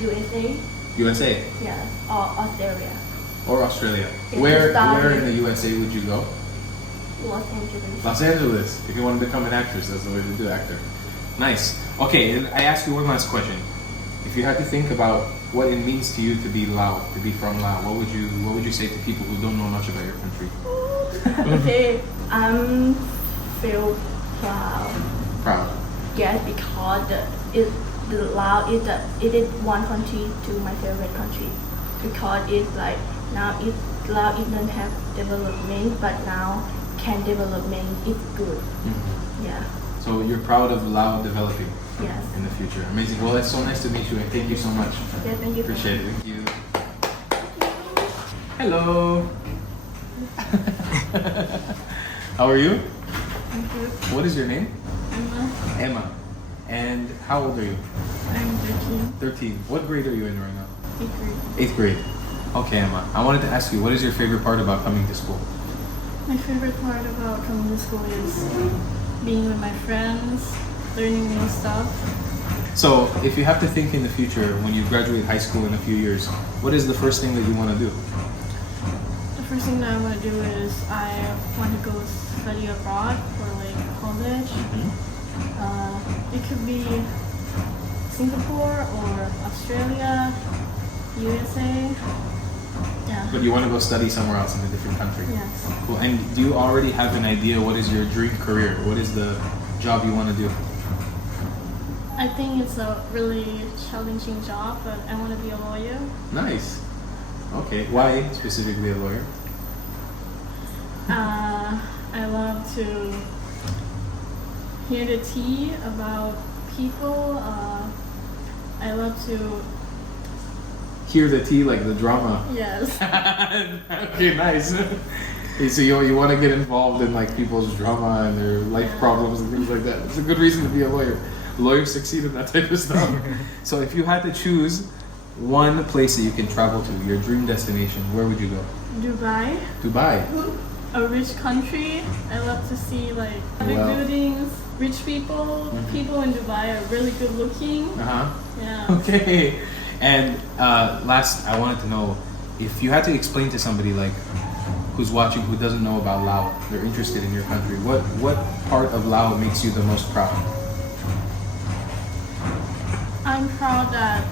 USA. USA? Yeah, or Australia. Or Australia? Yeah, Where study. in the USA would you go? Los Angeles. Los Angeles. If you want to become an actress, that's the way to do actor. Nice. Okay, and I ask you one last question. If you had to think about what it means to you to be Lao, to be from Lao, what would you say to people who don't know much about your country? Okay, I'm feel proud. Proud. Yes, because the Lao it is one country to my favorite country because it's like now Lao it don't have development but now can development is good. Yeah. So you're proud of Lao developing Yes. in the future. Amazing. Well, it's so nice to meet you and thank you so much. Yeah, thank you. Appreciate it. Thank you. Hello. How are you? I'm good. What is your name? Emma. Emma. And how old are you? I'm 13. 13. What grade are you in right now? 8th grade. 8th grade. Okay, Emma. I wanted to ask you, what is your favorite part about coming to school? My favorite part about coming to school is being with my friends, learning new stuff. So, if you have to think in the future, when you graduate high school in a few years, what is the first thing that you want to do? The first thing that I want to do is I want to go study abroad for like college. It could be Singapore or Australia, USA. Yeah. But you want to go study somewhere else in a different country? Yes. Cool. And do you already have an idea what is your dream career? What is the job you want to do? I think it's a really challenging job, but I want to be a lawyer. Nice. Okay. Why specifically a lawyer? I love to hear the tea about people. I love to. Hear the tea, like the drama. Yes. Okay, nice. So you want to get involved in like people's drama and their life problems and things like that. It's a good reason to be a lawyer. Lawyers succeed in that type of stuff. So if you had to choose one place that you can travel to, your dream destination, where would you go? Dubai, Dubai. a rich country. I love to see like big Wow. buildings, rich people. People in Dubai are really good looking. Uh-huh. Yeah. Okay. And last, I wanted to know if you had to explain to somebody like who's watching who doesn't know about Laos, they're interested in your country. What part of Laos makes you the most proud? I'm proud that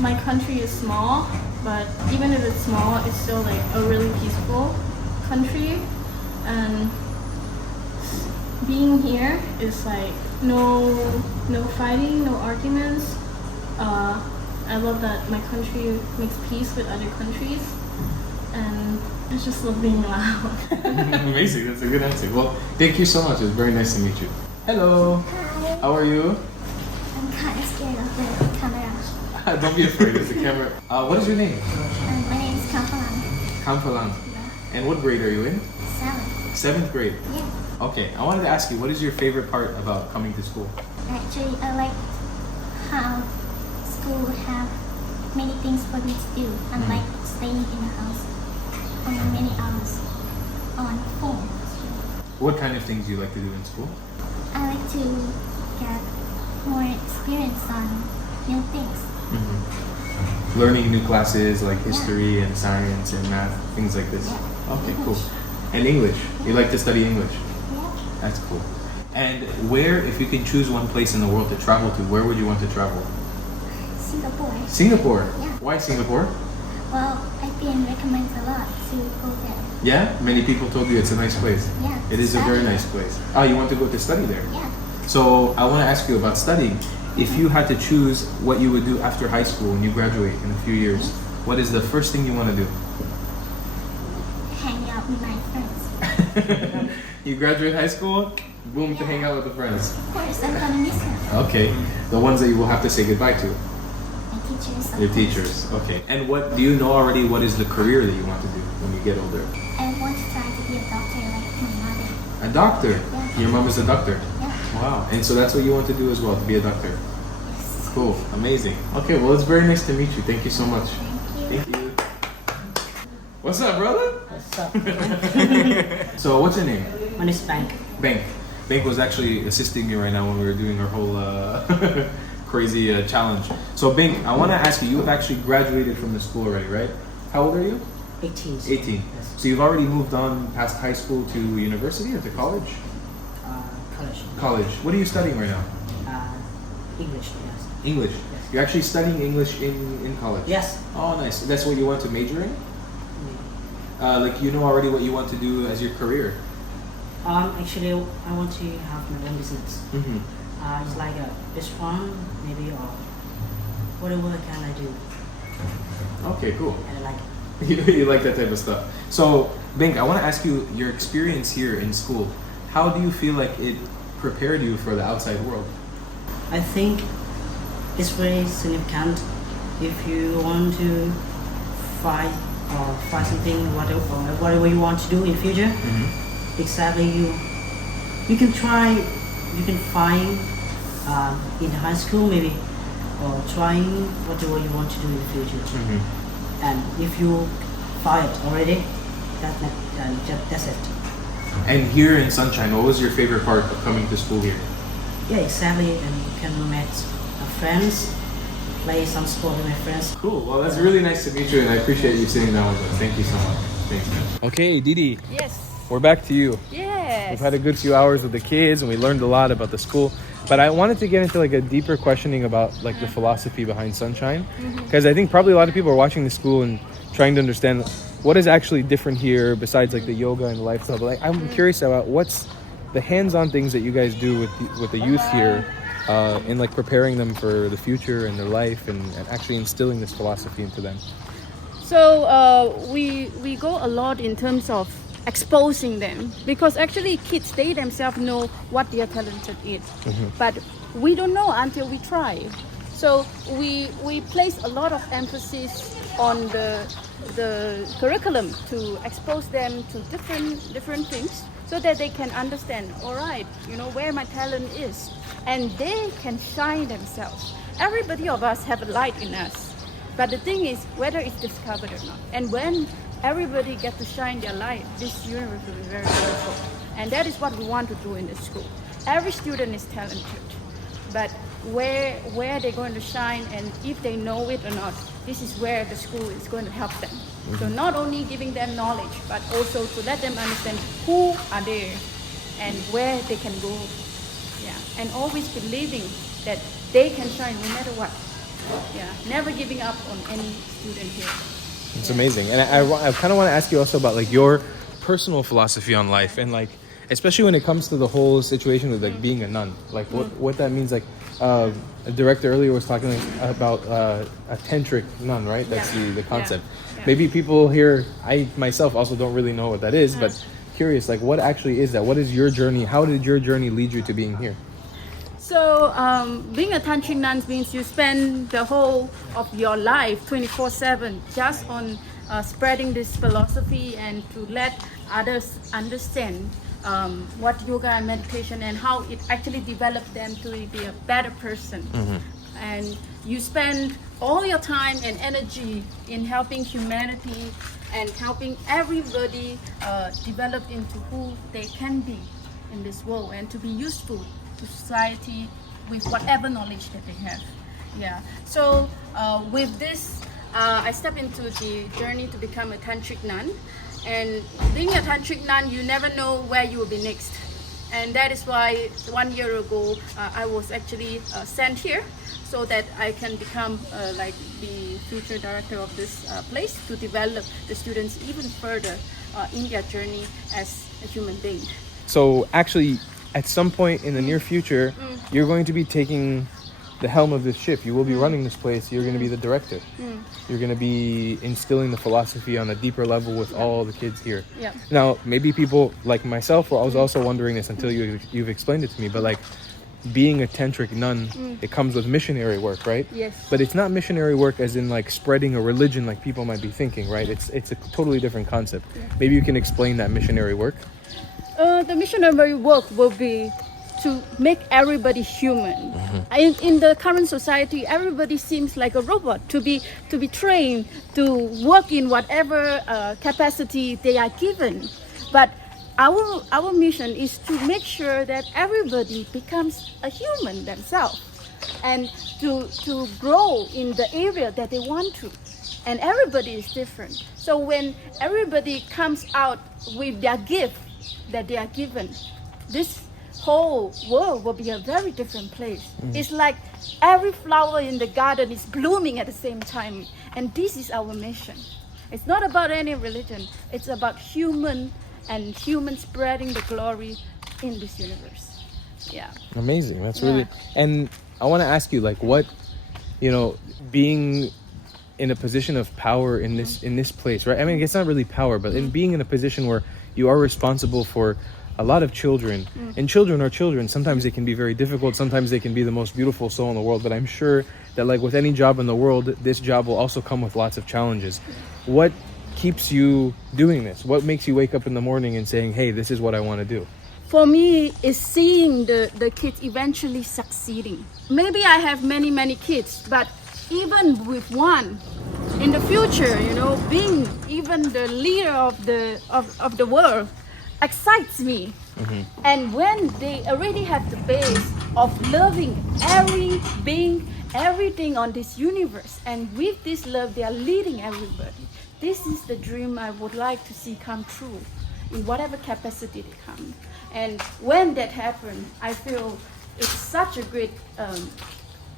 my country is small, but even if it's small, it's still like a really peaceful country. And being here is like no fighting, no arguments. I love that my country makes peace with other countries, and I just love being loud. Amazing, that's a good answer. Well, thank you so much. It's very nice to meet you. Hello. Hi. How are you? I'm kind of scared of the camera. Don't be afraid. It's a camera. What is your name? My name is Kampalan. Kampalan. And what grade are you in? 7. 7th grade. Yeah. Okay. I wanted to ask you, what is your favorite part about coming to school? Actually, I like how school have many things for me to do, unlike staying in the house only many hours on phone. What kind of things do you like to do in school? I like to get more experience on new things. Learning new classes like history and science and math, things like this. Yeah. Okay, cool. And English. You like to study English? Yeah. That's cool. And where, if you can choose one place in the world to travel to, where would you want to travel? Singapore. Singapore? Yeah. Why Singapore? Well, I've been recommended a lot to go there. Yeah? Many people told you it's a nice place. Yeah. It is a very study. nice place. Oh, you want to go to study there? Yeah. So I want to ask you about studying. If you had to choose what you would do after high school when you graduate in a few years, what is the first thing you want to do? Hang out with my friends. You graduate high school, boom, to hang out with the friends. Of course, I'm gonna miss them. Okay. The ones that you will have to say goodbye to. My teachers. of Your course. teachers. Okay. And what do you know already what is the career that you want to do when you get older? I want to try to be a doctor like my mother. A doctor. Yeah. Your mom is a doctor. Yeah. Wow. And so that's what you want to do as well, to be a doctor. Yes. Cool. Amazing. Okay, well, it's very nice to meet you. Thank you so much. Thank you. Thank you. What's up, brother? What's up? So, what's your name? My name is Bank. Bank. Bank was actually assisting me right now when we were doing our whole crazy challenge. So, Bank, I want to ask you, you have actually graduated from the school already, right? How old are you? 18. 18. Yes. So, you've already moved on past high school to university or to college? College. College. What are you studying right now? English, yes. English. Yes. You're actually studying English in college? Yes. Oh, nice. That's what you want to major in? Like, you know already what you want to do as your career? Actually, I want to have my own business. Mm-hmm. It's like a restaurant, maybe, or whatever can I do. Okay, cool. And I like it. You like that type of stuff. So, Bink, I want to ask you your experience here in school. How do you feel like it prepared you for the outside world? I think it's very significant if you want to find something, whatever you want to do in future. Mm-hmm. Exactly, you can try, you can find in high school maybe, or trying whatever you want to do in the future. Mm-hmm. And if you find it already, that's it. And here in Sunshine, what was your favorite part of coming to school here? Yeah, exactly, and you can meet friends, play some sport with my friends. Cool. Well, that's really nice to meet you, and I appreciate you sitting down with us. Thank you so much. Thanks, man. Okay, Didi. Yes. We're back to you. Yes. We've had a good few hours with the kids, and we learned a lot about the school. But I wanted to get into like a deeper questioning about like the philosophy behind Sunshine, because I think probably a lot of people are watching the school and trying to understand what is actually different here besides like the yoga and the lifestyle. But like, I'm curious about what's the hands-on things that you guys do with the youth here, in like preparing them for the future and their life, and actually instilling this philosophy into them. So we go a lot in terms of exposing them, because actually kids, they themselves know what they are talented in, but we don't know until we try. So we place a lot of emphasis on the curriculum to expose them to different things, so that they can understand, all right, you know, where my talent is, and they can shine themselves. Everybody of us have a light in us, but the thing is whether it's discovered or not. And when everybody gets to shine their light, this universe will be very beautiful. And that is what we want to do in the school. Every student is talented, but where they're going to shine, and if they know it or not, this is where the school is going to help them. So not only giving them knowledge, but also to let them understand who are there and where they can go. Yeah, and always believing that they can shine no matter what. Yeah, never giving up on any student here. It's amazing. And I kind of want to ask you also about like your personal philosophy on life, and like especially when it comes to the whole situation with like being a nun, like what that means. Like a director earlier was talking about a Tantric Nun, right? That's the concept. Yeah. Maybe people here, I myself also don't really know what that is, but curious, like what actually is that? What is your journey? How did your journey lead you to being here? So being a Tantric nun means you spend the whole of your life 24/7 just on spreading this philosophy and to let others understand what yoga and meditation and how it actually developed them to be a better person. And you spend all your time and energy in helping humanity and helping everybody develop into who they can be in this world, and to be useful to society with whatever knowledge that they have. Yeah. So with this, I step into the journey to become a Tantric nun. And being a Tantric nun, you never know where you will be next. And that is why 1 year ago, I was actually sent here so that I can become like the future director of this place, to develop the students even further in their journey as a human being. So actually, at some point in the near future, you're going to be taking the helm of this ship. You will be running this place. You're going to be the director. You're going to be instilling the philosophy on a deeper level with all the kids here. Yeah. Now, maybe people like myself, I was also wondering this until you've explained it to me, but like being a Tantric nun, it comes with missionary work, right? Yes. But it's not missionary work as in like spreading a religion like people might be thinking, right? It's a totally different concept. Maybe you can explain that missionary work. The missionary work will be to make everybody human. In the current society, everybody seems like a robot, to be trained to work in whatever capacity they are given. But our mission is to make sure that everybody becomes a human themselves, and to grow in the area that they want to. And everybody is different. So when everybody comes out with their gift that they are given, this whole world will be a very different place. It's like every flower in the garden is blooming at the same time. And this is our mission. It's not about any religion. It's about human spreading the glory in this universe. Yeah. Amazing. That's really, and I want to ask you, like, what, being in a position of power in this place, right? I mean, it's not really power, but in being in a position where you are responsible for a lot of children, and children are children. Sometimes they can be very difficult. Sometimes they can be the most beautiful soul in the world. But I'm sure that, like with any job in the world, this job will also come with lots of challenges. What keeps you doing this? What makes you wake up in the morning and saying, hey, this is what I want to do? For me, is seeing the kids eventually succeeding. Maybe I have many kids, but even with one, in the future, being even the leader of the world excites me. And when they already have the base of loving every being, everything on this universe, and with this love they are leading everybody. This is the dream I would like to see come true in whatever capacity they come. And when that happens, I feel it's such a great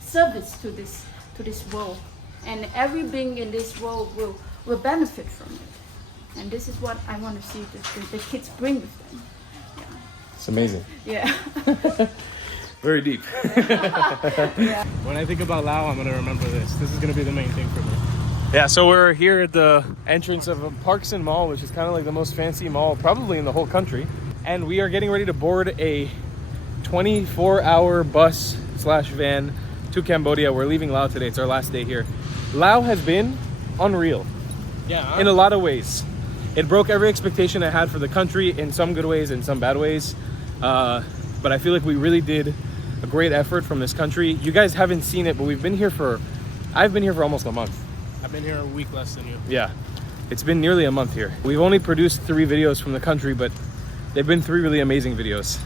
service to this world, and every being in this world will benefit from it. And this is what I want to see the kids bring with them. Yeah. It's amazing. Yeah. Very deep. Yeah. When I think about Lao, I'm gonna remember this. This is gonna be the main thing for me. Yeah, so we're here at the entrance of Parkson Mall, which is kind of like the most fancy mall probably in the whole country. And we are getting ready to board a 24-hour bus / van to Cambodia. We're leaving Laos today. It's our last day here. Laos has been unreal. Yeah. In a lot of ways. It broke every expectation I had for the country in some good ways and some bad ways. But I feel like we really did a great effort from this country. You guys haven't seen it, but I've been here for almost a month. I've been here a week less than you. Yeah, it's been nearly a month here. We've only produced 3 videos from the country, but they've been 3 really amazing videos.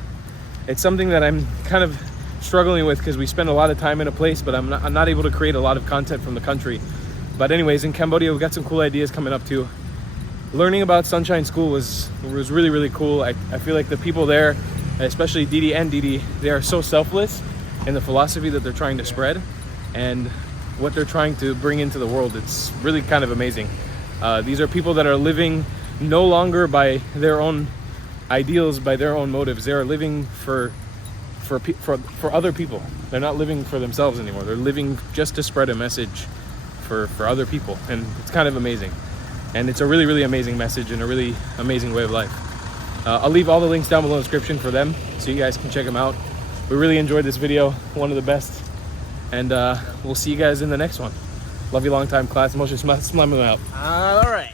It's something that I'm kind of struggling with because we spend a lot of time in a place, but I'm not able to create a lot of content from the country. But anyways, in Cambodia, we've got some cool ideas coming up too. Learning about Sunshine School was really, really cool. I feel like the people there, especially Didi and Didi, they are so selfless in the philosophy that they're trying to spread and what they're trying to bring into the world. It's really kind of amazing. These are people that are living no longer by their own ideals, by their own motives. They are living for other people. They're not living for themselves anymore. They're living just to spread a message for other people, and it's kind of amazing. And it's a really, really amazing message and a really amazing way of life. I'll leave all the links down below in the description for them so you guys can check them out. We really enjoyed this video, one of the best, and we'll see you guys in the next one. Love you long time class. Moshe Smlam out. All right.